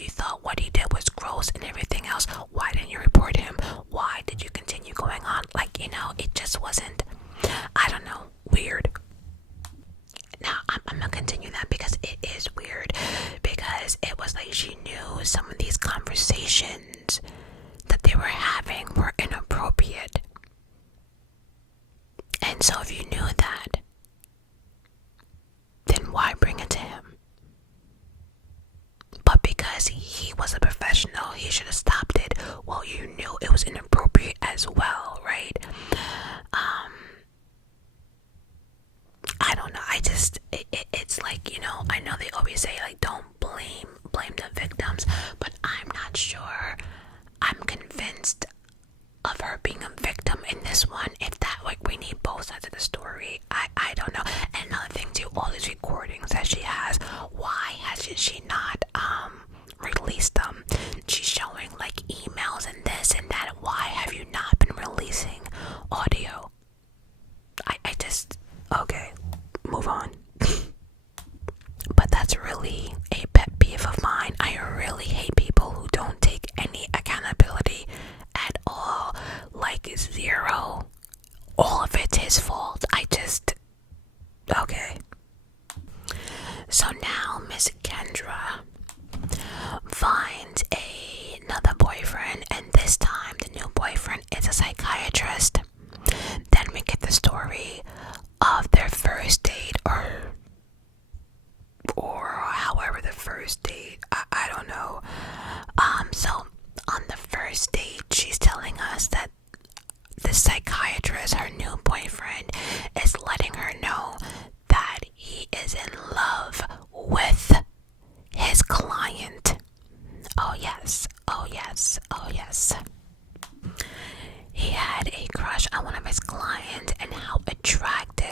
wasn't, I don't know, weird. Now, I'm gonna continue that because it is weird, because it was like she knew some of these conversations that they were having were inappropriate. And so if you knew that, then why bring it to him? But because he was a professional, he should have stopped it. Well, you knew it was inappropriate as well, right? I don't know. It's like, I know they always say, like, don't blame the victims, but I'm not sure. I'm convinced of her being a victim in this one. If that, like, we need both sides of the story. I don't know. And another thing too, all these recordings that she has, why has she not released them? She's showing like emails and this and that. Why have you not been releasing audio? I just, okay, move on. But that's really a pet peeve of mine. I really hate people who don't take any accountability at all. Like, zero. All of it's his fault. Okay. So now Miss Kendra finds another boyfriend, and this time the new boyfriend is a psychiatrist. Then we get the story of their first date, or however the first date, I don't know. So on the first date, she's telling us that the psychiatrist, her new boyfriend, is letting her know that he is in love with his client. Oh yes, oh yes, oh yes. He had a crush on one of his clients, and how attracted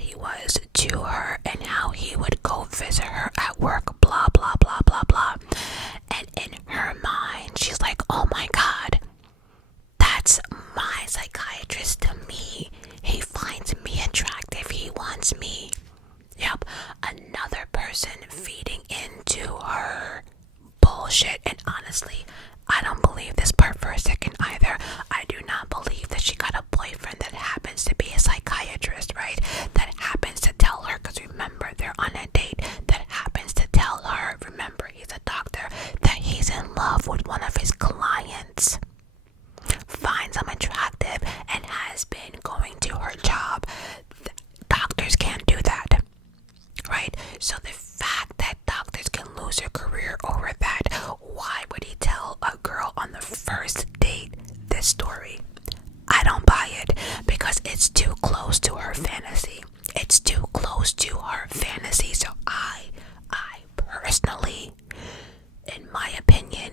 he was to her, and how he would go visit her at work, blah blah blah blah blah. And in her mind, she's like, oh my god, that's my psychiatrist to me. He finds me attractive, he wants me. Yep, another person feeding into her bullshit. And honestly, I don't believe this part for a second either. I do not believe that she got a boyfriend that happens to be a psychiatrist, right? That happens to tell her, because remember, they're on a date, that happens to tell her, remember, he's a doctor, that he's in love with one of his clients. Finds him attractive and has been going to her job. Doctors can't do that, right? So the fact that doctors can lose their career over that, why would he tell a girl on the first date this story? I don't buy it, because it's too close to her fantasy. It's too close to her fantasy. So I personally, in my opinion,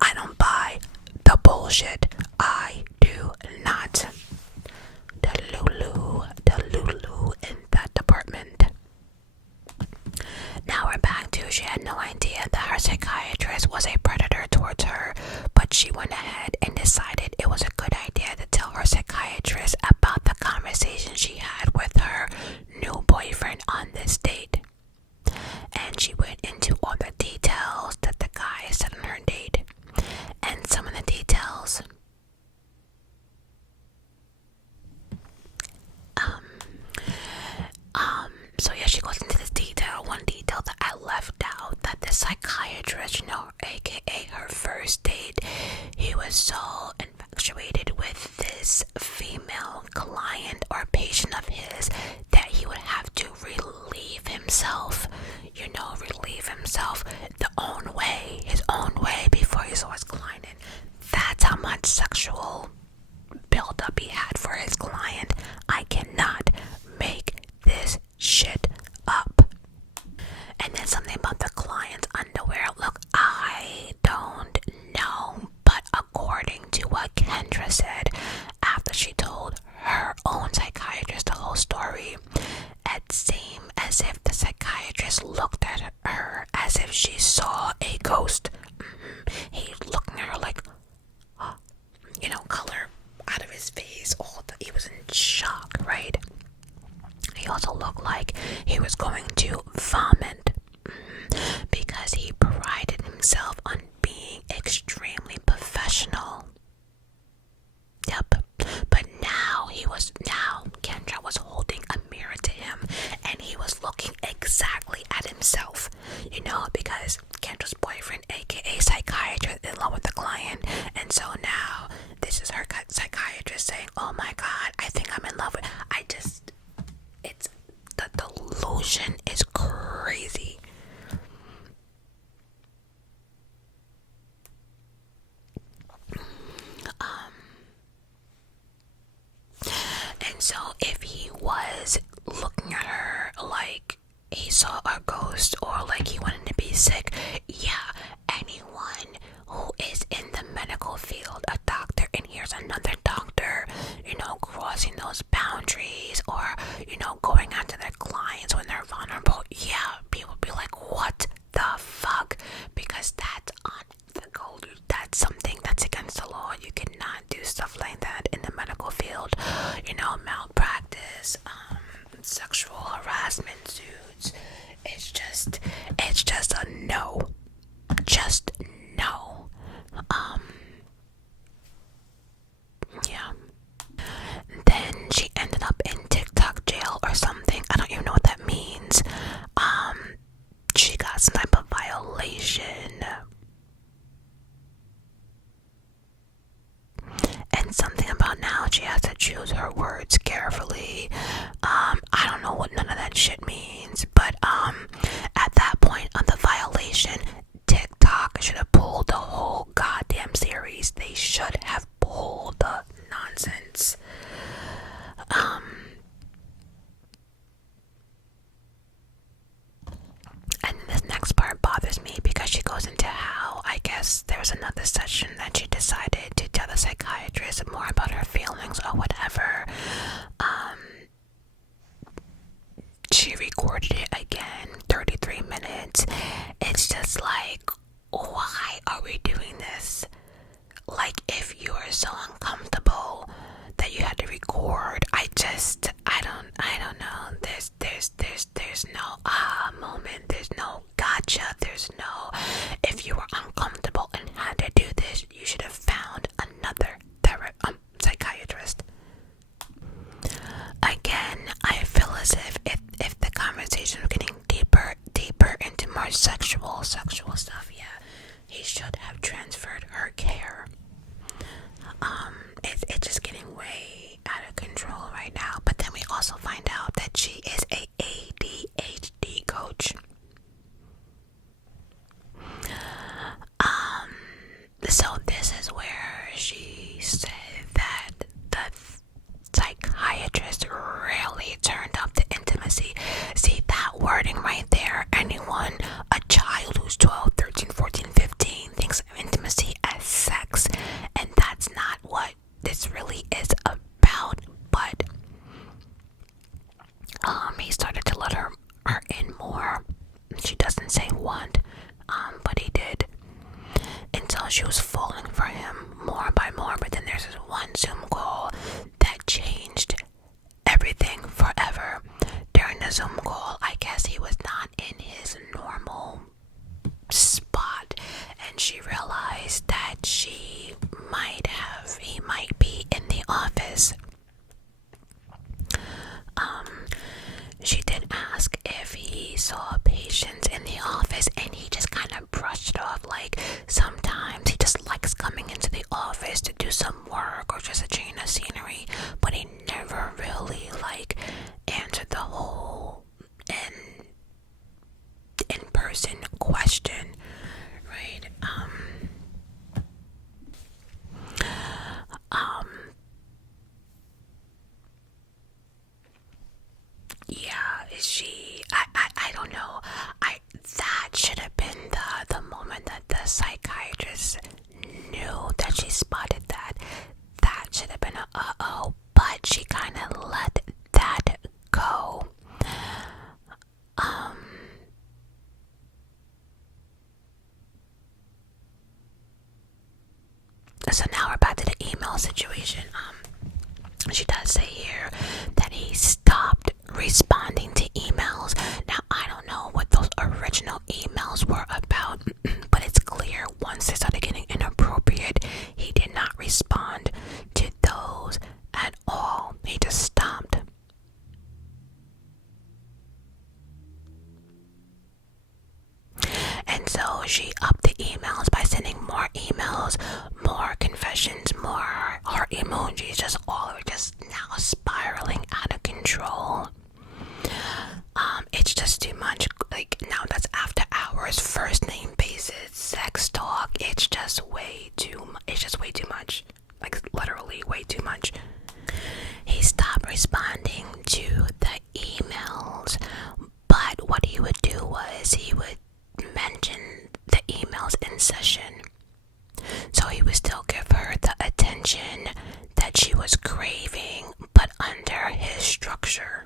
I don't buy the bullshit. I do not. Delulu in that department. Now we're back to, she had no idea that her psychiatrist was a predator towards her, but she went ahead and decided it was a good idea to tell her psychiatrist about the conversation she had with her new boyfriend on this date. And she went into all the details that the guy said on her date. And some of the details, so yeah, she goes into this detail. One detail that I left out, that the psychiatrist, aka her first date, he was so infatuated with this female client or patient of his that he would have to relieve himself his own way before he saw his client. And that's how much sexual buildup he had for his client. I cannot make this shit up. And then something about the client's underwear. Look, I don't know, but according to what Kendra said after she told her own psychiatrist the whole story, it seemed as if the psychiatrist looked at her as if she saw a ghost. He looking at her like, color out of his face. He was in shock, right? He also looked like he was going to vomit, because he prided himself on being extremely professional. Yep, it's just a no. Just no. Yeah. Then she ended up in TikTok jail or something. I don't even know what that means. She got some type of violation. And something about now she has to choose her words carefully. I don't know what none of that shit means. But at that point of the violation, TikTok should have pulled the whole goddamn series. They should have pulled the nonsense. And this next part bothers me because she goes into how, I guess there's another session that she decided to tell the psychiatrist more about her feelings or whatever. She recorded it again, 33 minutes. It's just like, why are we doing this? Like, if you are so uncomfortable that you had to record, I don't know. There's no moment. There's no gotcha. There's no, if you were uncomfortable and had to do this, you should have found another psychiatrist. Again, I feel as if the conversation was getting deeper into more sexual stuff, yeah, he should have transferred her care. It's just getting way out of control right now. But then we also find out that she is a ADHD coach. So this is where she said that the psychiatrist really turned up the intimacy. See, that wording right there, anyone, a child who's 12, 13, 14, 15 thinks of intimacy as sex, and that's not what this really is about. But he started to let her in more. She doesn't say what, but he did, until she was falling for him more by more. But then there's this one Zoom call that changed everything forever. During the Zoom call, I guess he was not in his normal spot, and she realized that he might be in the office. She did ask if he saw patients in the office, and he just kind of brushed it off, like sometimes he just likes coming into the office to do some work or just a change of scenery, but he never really answered the whole in-person question, right? Yeah, I don't know. That should have been the moment that the psychiatrist knew that she spotted that. That should have been a uh-oh, but she kind of let that go. So now we're back to the email situation. She does say here that he stopped responding to emails. Now, I don't know what those original emails were about, but it's clear once they started getting inappropriate, he did not respond to those at all. He just stopped. And so she upped the emails by sending more emails, more confessions, more heart emojis, just all of it just now spiraling out of control. It's just too much. Like, now that's after hours, first name basis, sex talk. It's just way too much. Like, literally way too much. He stopped responding to the emails, but what he would do was he would mention the emails in session, so he would still give her the attention that she was craving, but under his structure.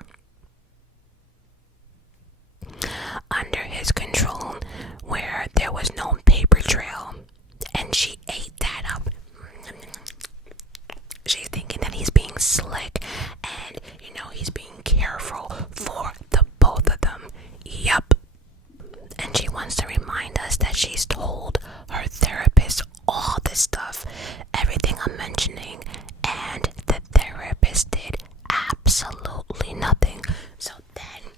wants to remind us that she's told her therapist all this stuff, everything I'm mentioning, and the therapist did absolutely nothing. So then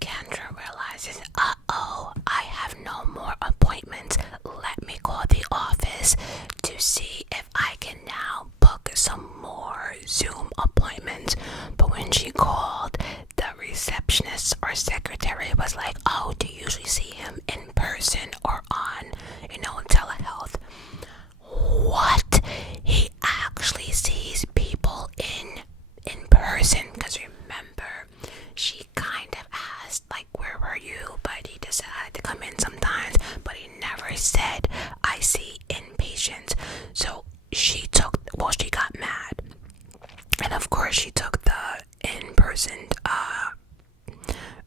Kendra realizes, uh-oh, I have no more appointments. Let me call the office to see if I can now book some more Zoom appointments. But when she called, the receptionist or secretary was like, oh, do you usually see him in person or on, telehealth? What? He actually sees people in person, because remember, she kind of asked, like, where were you? But he decided to come in sometimes, but he never said, I see inpatients. So she got mad. And of course, she took the in-person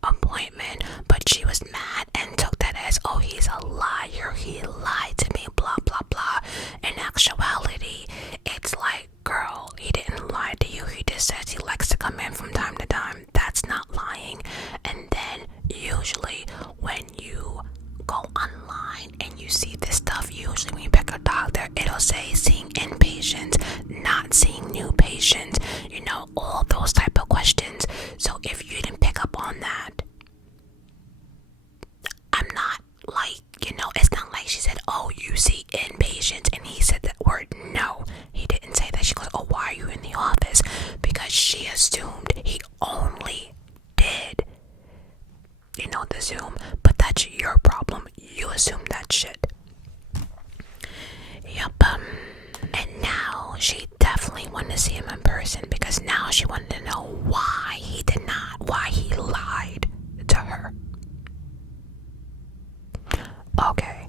appointment, but she was mad and took that as, oh, he's a liar, he lied to me, blah blah blah. In actuality, it's like, girl, he didn't lie to you, he just says he likes to come in from time to time. That's not lying. And then usually when you go online and you see this stuff, usually when you pick a doctor, it'll say seeing inpatients, not seeing new patients, all those type of questions. So if you didn't pick up on that, I'm not like, it's not like she said, oh, you see inpatients, and he said that word. No, he didn't say that. She goes, oh, why are you in the office? Because she assumed he only did, the Zoom. But that's your problem. You assume that shit. Yup. And now she definitely wanted to see him in person, because now she wanted to know why he lied to her. Okay.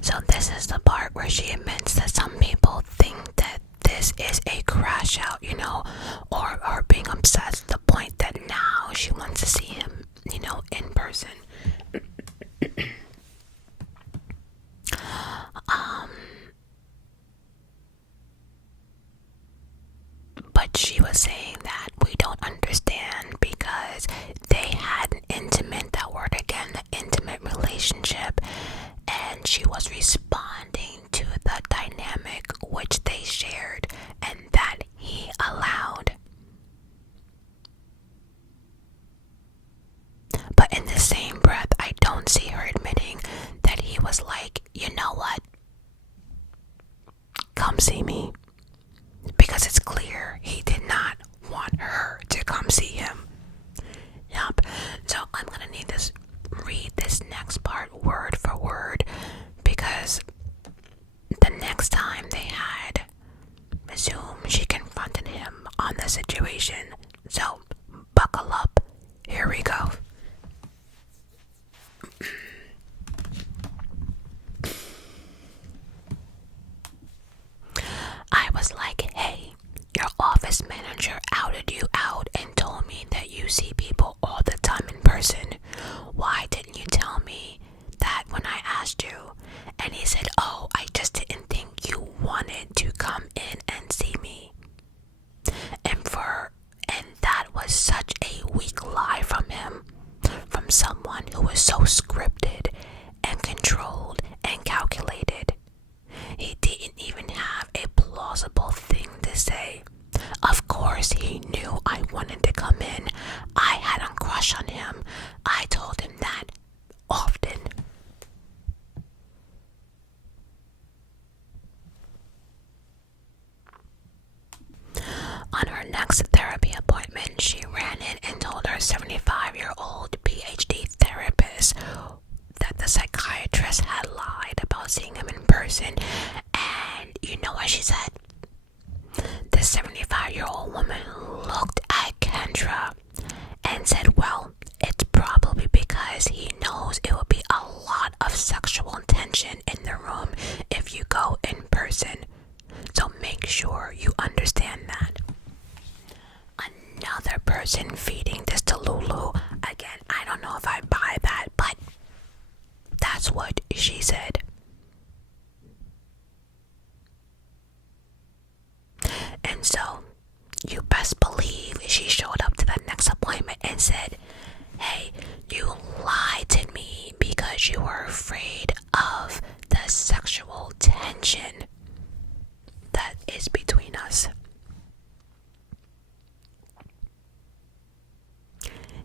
So this is the part where she admits that some people think that this is a crash out, or being obsessed to the point that now she wants to see him, in person. But she was saying that we don't understand because they had an intimate, that word again, the intimate relationship, and she was responding to the dynamic which they shared and that he allowed. But in the same breath, I don't see her admitting that he was like, you know what? Come see me. Because it's clear he did not want her to come see him. Yup. So I'm gonna need to read this next part word for word, because the next time they had Zoom, she confronted him on the situation. So buckle up. Here we go. I was like, hey, your office manager outed you out and told me that you see people all the time in person. Why didn't you tell me that when I asked you? And he said, oh, I just didn't think you wanted to come in and see me. And that was such a weak lie from him, from someone who was so scripted and controlled and calculated. He didn't even have a plausible thing to say. Of course he knew I wanted to come in. I had a crush on him. I told him that often. On her next therapy appointment, she ran in and told her 75-year-old PhD therapist that the psychiatrist had lied about seeing him in person. And you know what she said? The 75-year-old woman looked at Kendra and said, well, it's probably because he knows it will be a lot of sexual tension in the room if you go in person. So make sure you understand that. Another person feeding this to Lulu. Again, I don't know if I buy that, but that's what she said. And so, you best believe she showed up to the next appointment and said, hey, you lied to me because because you were afraid of the sexual tension that is between us.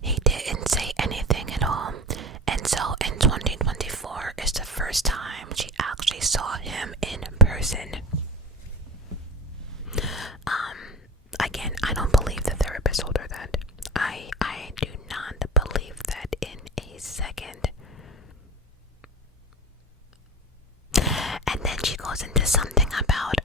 He didn't say anything at all, and so in 2024 is the first time she actually saw him in person. Again, I don't believe the therapist told her that. I do not believe that in a second. And then she goes into something about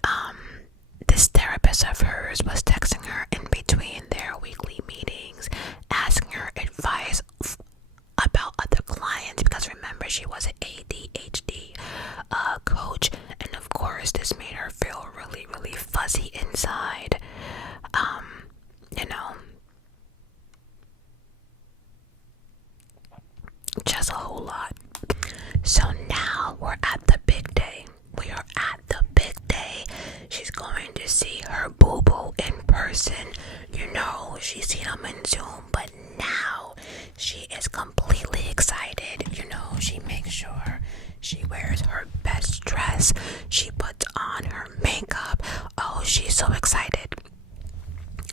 this therapist of hers was texting her in between their weekly meetings, asking her advice about other clients, because remember, she was an ADHD coach, and of course this made her feel really, really fuzzy inside. You know, just a whole lot. So now we're at the big day. We are at the big day. She's going to see her boo-boo in person. You know, she's seen him in Zoom, but now she is completely excited. You know, she makes sure she wears her best dress. She puts on her makeup. Oh, she's so excited.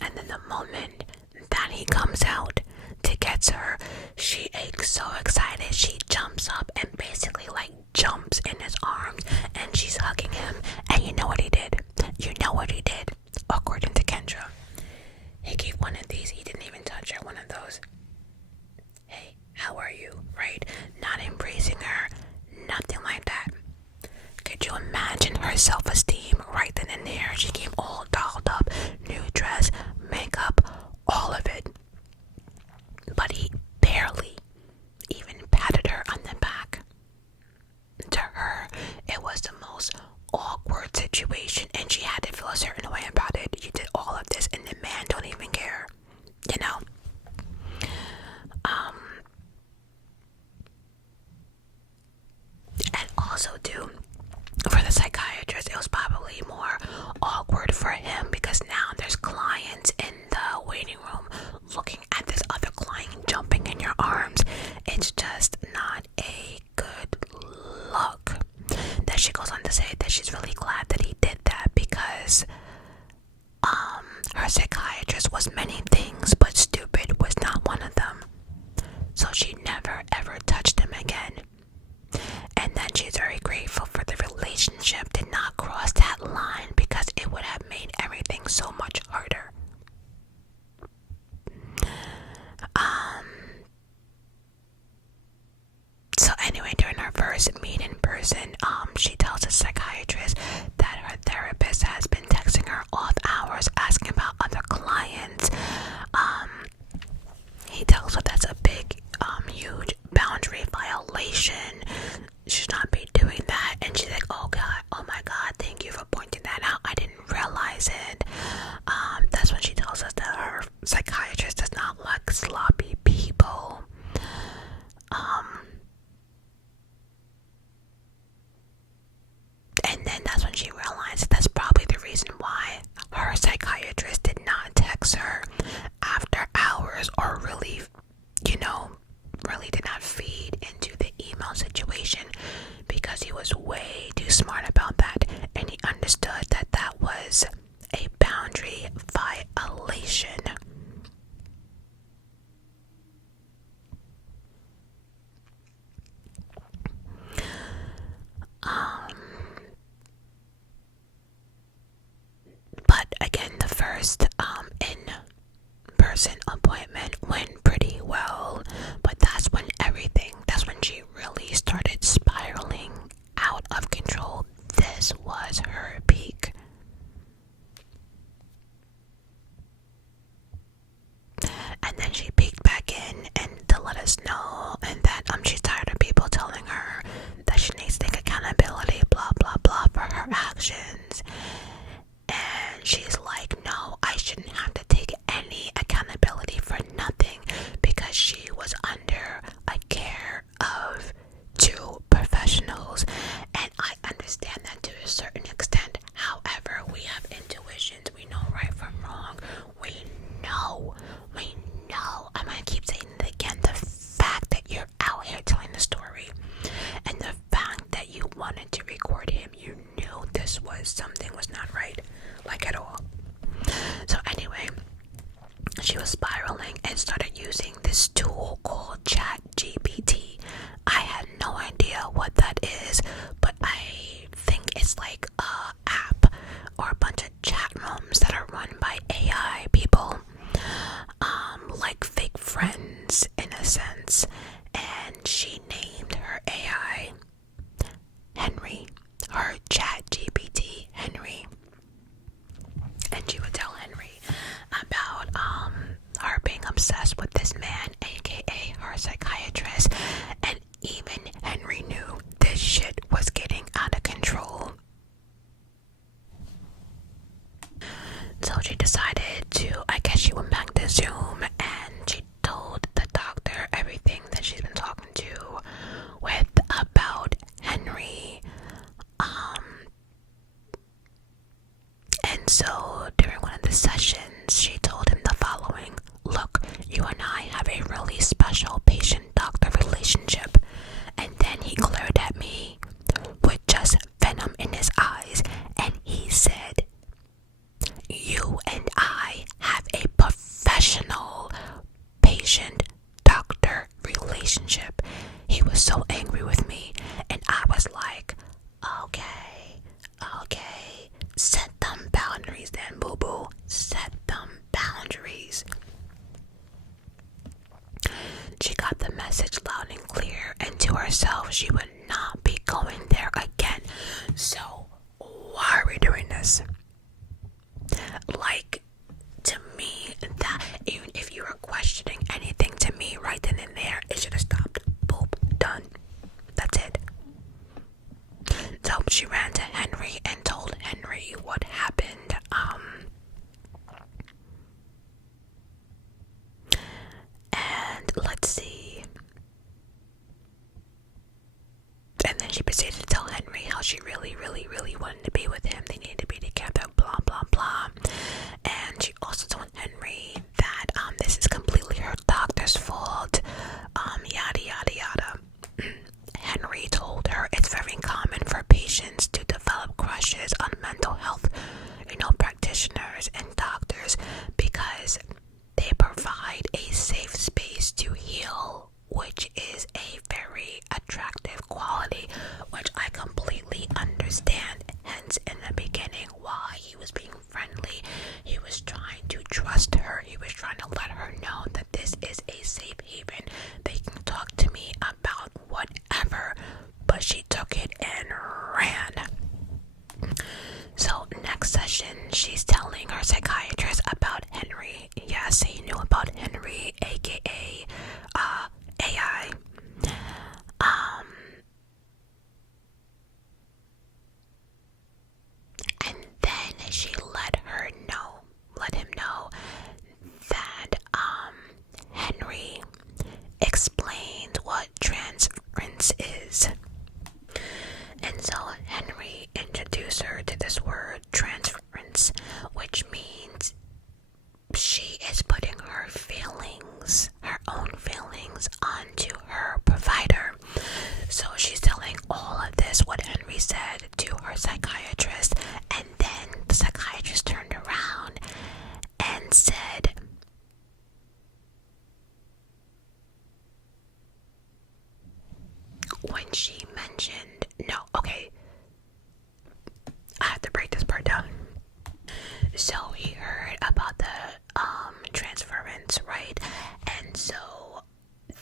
And then the moment that he comes out to get her, she is so excited. She jumps up and basically like jumps in his arms, and she's hugging him. And you know what he did? You know what he did? According to Kendra, he gave one of these. He didn't even touch her. One of those. Hey, how are you? Right? Not embracing her. Nothing like that. Could you imagine her self-esteem right then and there? She came all dolled up, new dress, makeup, all of it. But he barely even patted her on the back. To her, it was the most awkward situation, and she had to feel a certain way about it. You did all of this, and the man don't even care. You know? And also, too, for the psychiatrist, it was probably more awkward for him, because now there's clients in the waiting room looking at this other client jumping in your arms. It's just not a good look. Then she goes on to say that she's really glad that he did that, because her psychiatrist was many things, but stupid was not one of them. So she never ever touched him again. And then she's very grateful for the relationship did not cross that line, because it would have made everything so much harder. So anyway, during her first meet in person, she tells the psychiatrist that her therapist has been texting her off hours asking about other clients. He tells her that's a big, huge boundary violation. Should not be doing that. And she's like, oh my god, thank you for pointing that out. I didn't realize it. That's when she tells us that her psychiatrist does not like sloppy people. And then that's when she realized that's probably the reason why her psychiatrist did not text her after hours, or really, really did not feed into the email situation, because he was way too smart about that, and he understood that that was a boundary violation. But again, the first in-person appointment went pretty well, but that's when she really started spiraling out of control. This was her peak. And then she peeked back in and to let us know, and that she's tired of people telling her that she needs to take accountability, blah blah blah, for her actions. And she's like, no, I shouldn't have to take any accountability for nothing, because she was under a care of two professionals. And I understand that to a certain extent. However, we have intuitions. We know right from wrong. We know. I'm gonna keep saying it again. The fact that you're out here telling the story she ran to Henry and told Henry what happened. And let's see. And then she proceeded to tell Henry how she really wanted to be with him. They needed to be together, blah, blah, blah. And she also told Henry that this is completely her doctor's fault, yada, yada, yada. Henry told her it's very common for patients to develop crushes on mental health, practitioners and doctors because they provide a safe space to heal, which is a very attractive quality, which I completely understand. Hence, in the beginning, why he was being friendly, he was trying to trust her, he was trying to let her know that this is a safe haven. They can talk to me about whatever, but she took it and ran. So next session, she's telling her psychiatrist about Henry. Yes, he knew about Henry, aka AI. And then she let him know that Henry explained what transference is. And so Henry introduced her to this word transference, which means she is putting her feelings, her own feelings, onto her provider. So she's telling all of this, what Henry said, to her psychiatrist, and then the psychiatrist turned around and said, when she mentioned, no, okay, I have to break this part down. So he heard about the transference, right? And so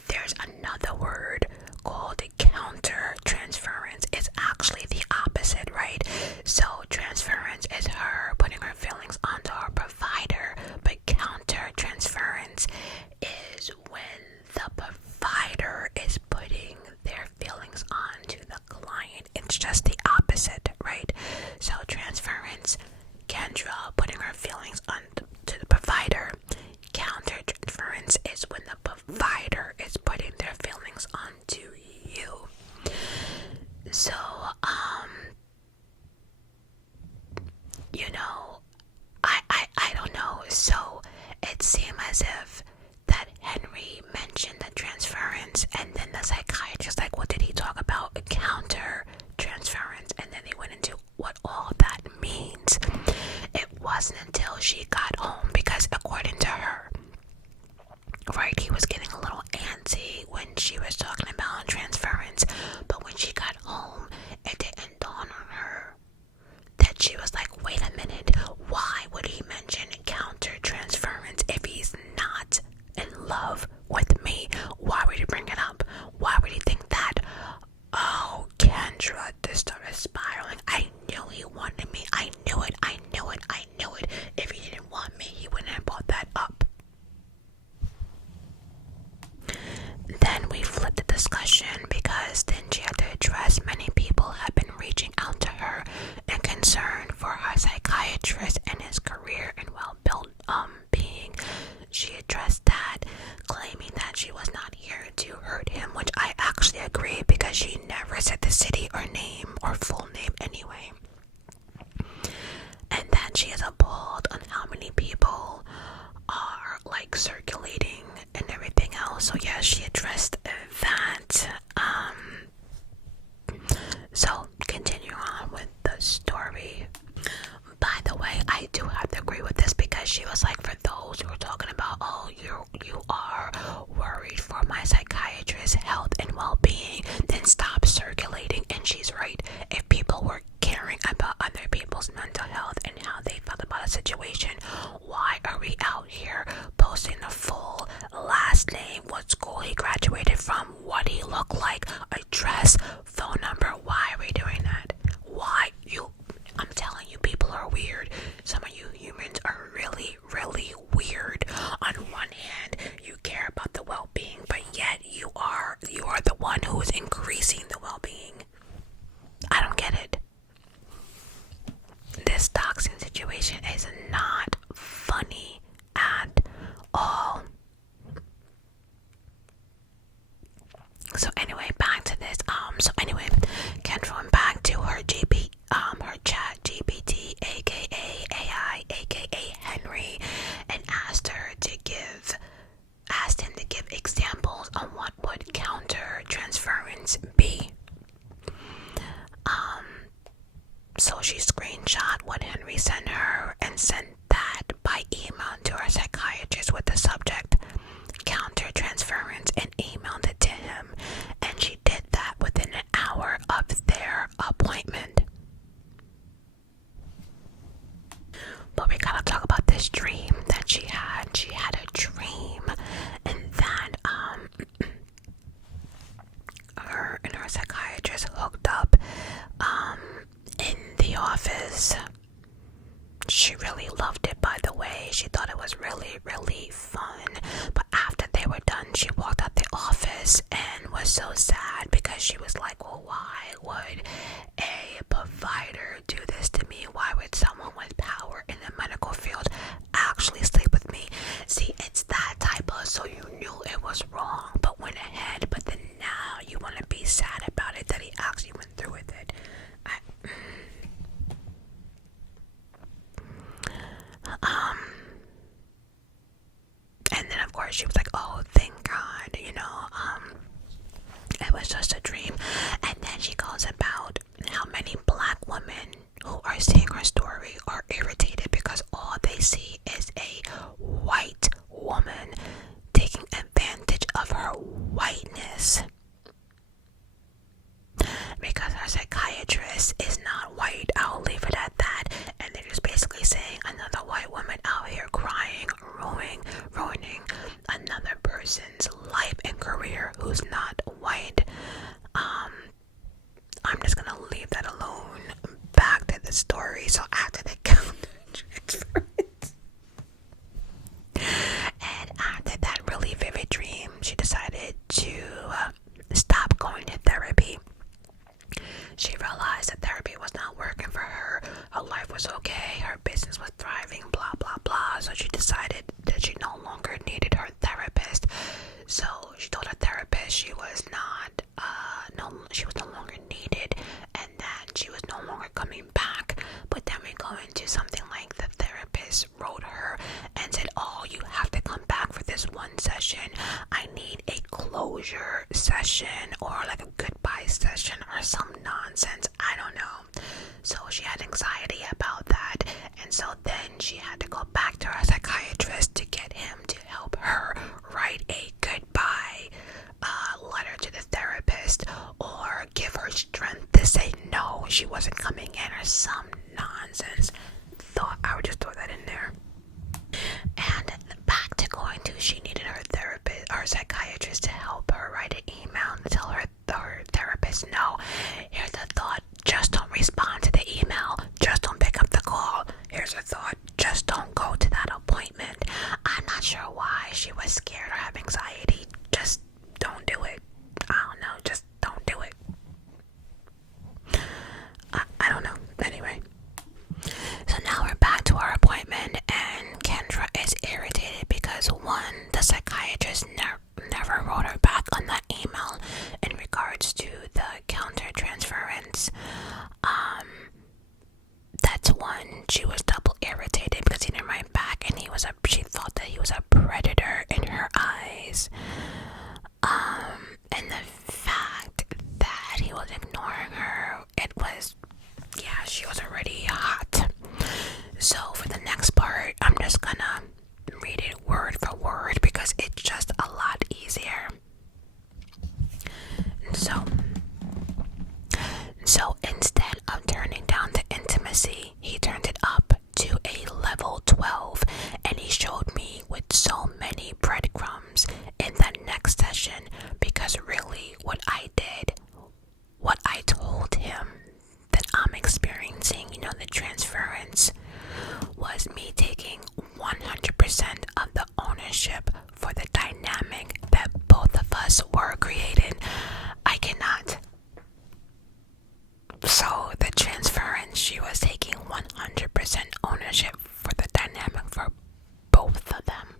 there's another word called counter transference. It's actually the opposite, right? So transference is her putting her feelings onto her provider, but counter transference is when the provider is putting their feelings onto the client. It's just the opposite, right? So transference, Kendra putting her feelings onto the provider. Counter transference is when the provider is putting their feelings onto you. So, I don't know. So it seemed as if that Henry mentioned the transference, and then the psychiatrist like, what did he talk about? Counter transference, and then they went into what all that means. It wasn't until she got home, because according to her, right, he was getting a little antsy when she was talking about transference, but when she got home, it didn't dawn on her that she was like, wait a minute, why would he mention counter transference if he's not in love with me? Why would he bring it up? Why would he think that? Oh, Kendra, this started spiraling. I knew he wanted me. I knew it. If he didn't want me, he wouldn't have brought that up. Then we flipped the discussion, because then she had to address many people have been reaching out to her in concern for her psychiatrist and his career and well-being. She addressed that, claiming that she was not here to hurt him, which I actually agree, because she never said the city or name or full name anyway. And that she is appalled on how many people are like circulating and everything else. So yeah, she addressed that. So continue on with the story. By the way, I do have to agree with this, because she was like, for those who are talking about, oh, you are worried for my psychiatrist's health and well-being, then stop circulating. And she's right. If people So she screenshot what Henry sent her and sent that by email to her psychiatrist with the subject counter transference and emailed it to him. And she did that within an hour of their appointment. But we gotta talk about this dream that she had. She had a dream, and that her and her psychiatrist hooked up in the office. She really loved it, by the way. She thought it was really, really fun. But after they were done, she walked out the office and was so sad because she was like, well, why would a provider do this to me? Why would someone with power in the medical field actually sleep with me? See, it's that type of, so you knew it was wrong but went ahead, but then now you want to be sad about it that he actually went through with it. And then of course she was like, oh, thank God, it was just a dream. And then she goes about how many black women who are seeing her story are irritated because all they see is a white woman taking advantage of her whiteness. Because her psychiatrist is not white, I'll leave it at that. And they're just basically saying another white woman out here crying, ruining another person's life and career who's not white. I'm just gonna leave that alone. Back to the story. So after the counter transference, and after that really vivid dream, she decided to stop going to therapy. She realized that therapy was not working for her. Her life was okay. Her business was thriving, blah, blah, blah. So she decided that she no longer needed her therapist. So she told her therapist she was she was no longer needed and that she was no longer coming back. But then we go into something like the therapist wrote her and said, oh, you have to come back for this one session. I need a closure session or like a goodbye session or some nonsense. I don't know. So she had anxiety about that. And so then she had to go back to her psychiatrist to get him to help her write a goodbye letter to the therapist or give her strength to say no, she wasn't coming in or some nonsense. Thought I would just throw that in there. And back to going to, she needed her therapist, her psychiatrist, to help her write an email and tell her therapist no. Here's a thought: just don't respond to the email. Just don't pick up the call. Here's a thought: just don't go to that appointment. I'm not sure why she was scared or have anxiety. Just don't do it. I don't know. Just don't do it. I don't know. Anyway. So now we're back to our appointment, and Kendra is irritated because one, the psychiatrist never wrote her back on that email in regards to the counter transference. That's one. She was double irritated because he didn't write back, and she thought that he was a predator in her eyes. And the fact that he was ignoring her, she was already hot. So for the next part, I'm just gonna read it word for word because it's just a lot easier. So instead of turning down the intimacy, he turned it up to a level 12, and he showed me with so many breadcrumbs in that next session, because really what I told him that I'm experiencing, the transference, was me taking 100% of the ownership for the dynamic that both of us were creating. I cannot. So the transference, she was taking 100% ownership for the dynamic for both of them.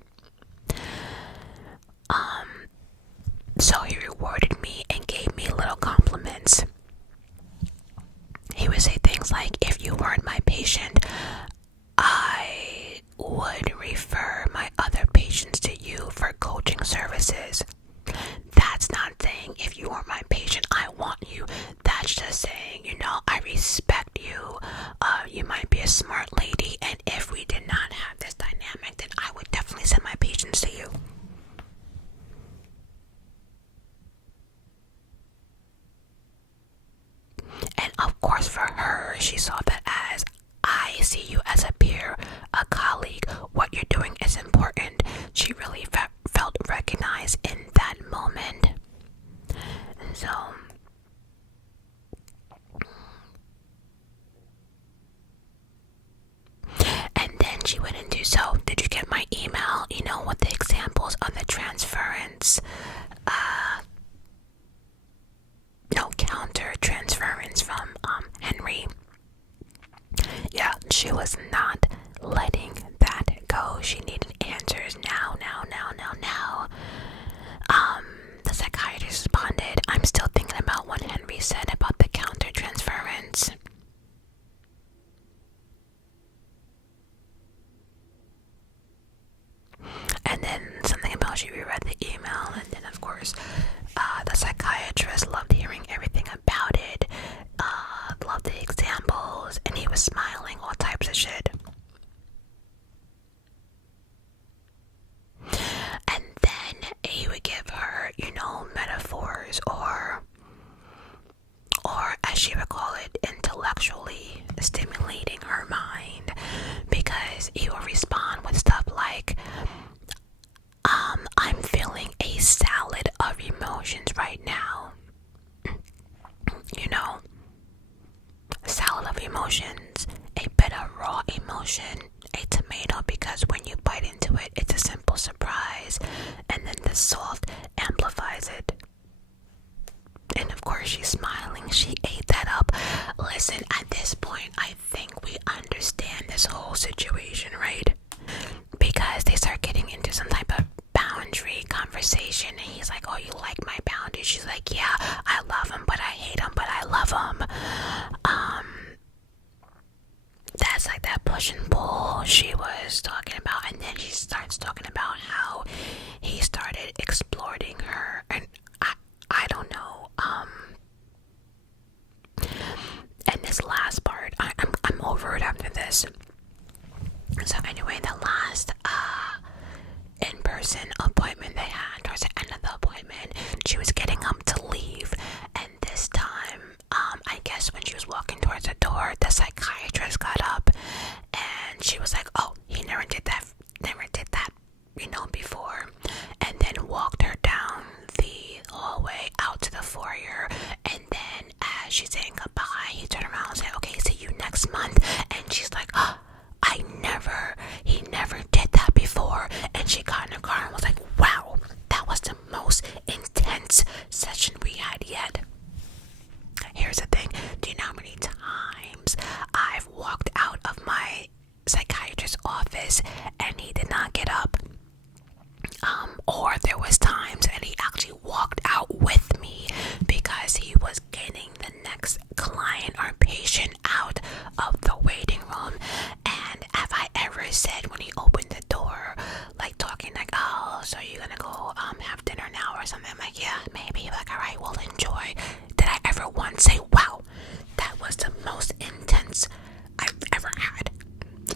So he rewarded me and gave me little compliments. He would say things like, if you weren't my patient, I would refer my other patients to you for coaching services. That's not saying, if you weren't my patient, I want you. That's just saying, I respect you. she saw that as, I see you as a peer, a colleague. What you're doing is important. She really felt recognized in that moment. So, and then she went into, so did you get my email? You know, with the examples on the transference, counter transference from Henry. Yeah, she was not letting that go. She needed answers now. The psychiatrist responded, I'm still thinking about what Henry said about the counter transference. And then something about she reread the email, and then of course the psychiatrist loved hearing everything about it, loved the examples, and he was smiling, all types of shit. And then he would give her, metaphors, or as she would call it, intellectually stimulating her mind, because he would respond with stuff like, I'm feeling a salad of emotions right now. Salad of emotions, a bit of raw emotion, a tomato, because when you bite into it, it's a simple surprise, and then the salt amplifies it. And of course, she's smiling. She ate that up. Listen, at this point, I think we understand this whole situation, right? Because they start getting into some type of boundary conversation, and he's like, oh, you like my boundaries? She's like, yeah, I love him, but I hate him, but I love him. That's like that push and pull she was talking about. And then she starts talking about how he started exploiting her, and I don't know. And this last part, I'm over it after this. So anyway, the last in-person appointment they had, towards the end of the appointment, she was getting up to leave, and this time, I guess when she was walking towards the door, the psychiatrist got up, and she was like, oh, he never did that, before, and then walked her down the hallway out to the foyer, and then as she's saying goodbye, he turned around and said, okay, see you next month, and she's like, oh, he never did that before. And she got in her car and was like, wow, that was the most intense session we had yet. Here's the thing, do you know how many times I've walked out of my psychiatrist's office and he did not get up? Or there was times and he actually walked out with me because he was getting the next client or patient out of the waiting room. And have I ever said when he opened the door, like talking like, oh, so you're gonna go have dinner now or something? I'm like, yeah, maybe. Like, all right, we'll enjoy. Did I ever once say, wow, that was the most intense I've ever had?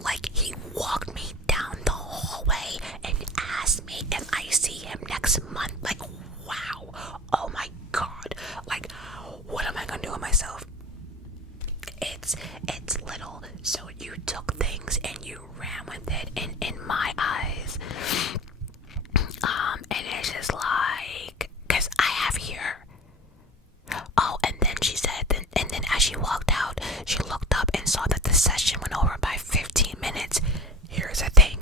Like, he walked me down the hallway and asked me if I see him next month. Like, wow. Oh my God. Like, what am I gonna do with myself? It's little. So you took things and you ran with it, and in my eyes, and it's just like, cause I have here. Oh, and then she said, and then as she walked out, she looked up and saw that the session went over by 15 minutes. Here's the thing,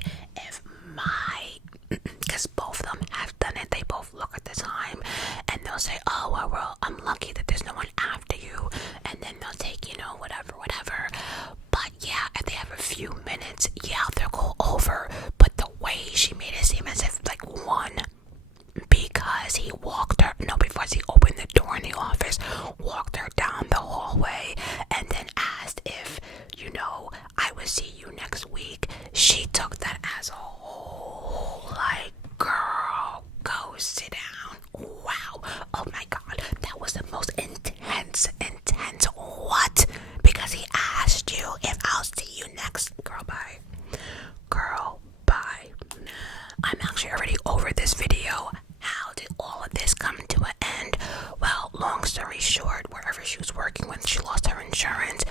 because both of them have done it, they both look at the time and they'll say, oh, well, I'm lucky that there's no one after you, and then they'll take, whatever. But yeah, if they have a few minutes, yeah, they'll go over. But the way she made it seem as if, like, one, because he walked her, before he opened the door in the office, walked her down the hallway, and then asked if, I would see you next week. She took that as a whole, like, girl, go sit down. Wow. Oh my God, that was the most intense, what? Because he asked you if I'll see you next. Girl, bye. I'm actually already over this video. How did all of this come to an end? Well, long story short, wherever she was working when she lost her insurance,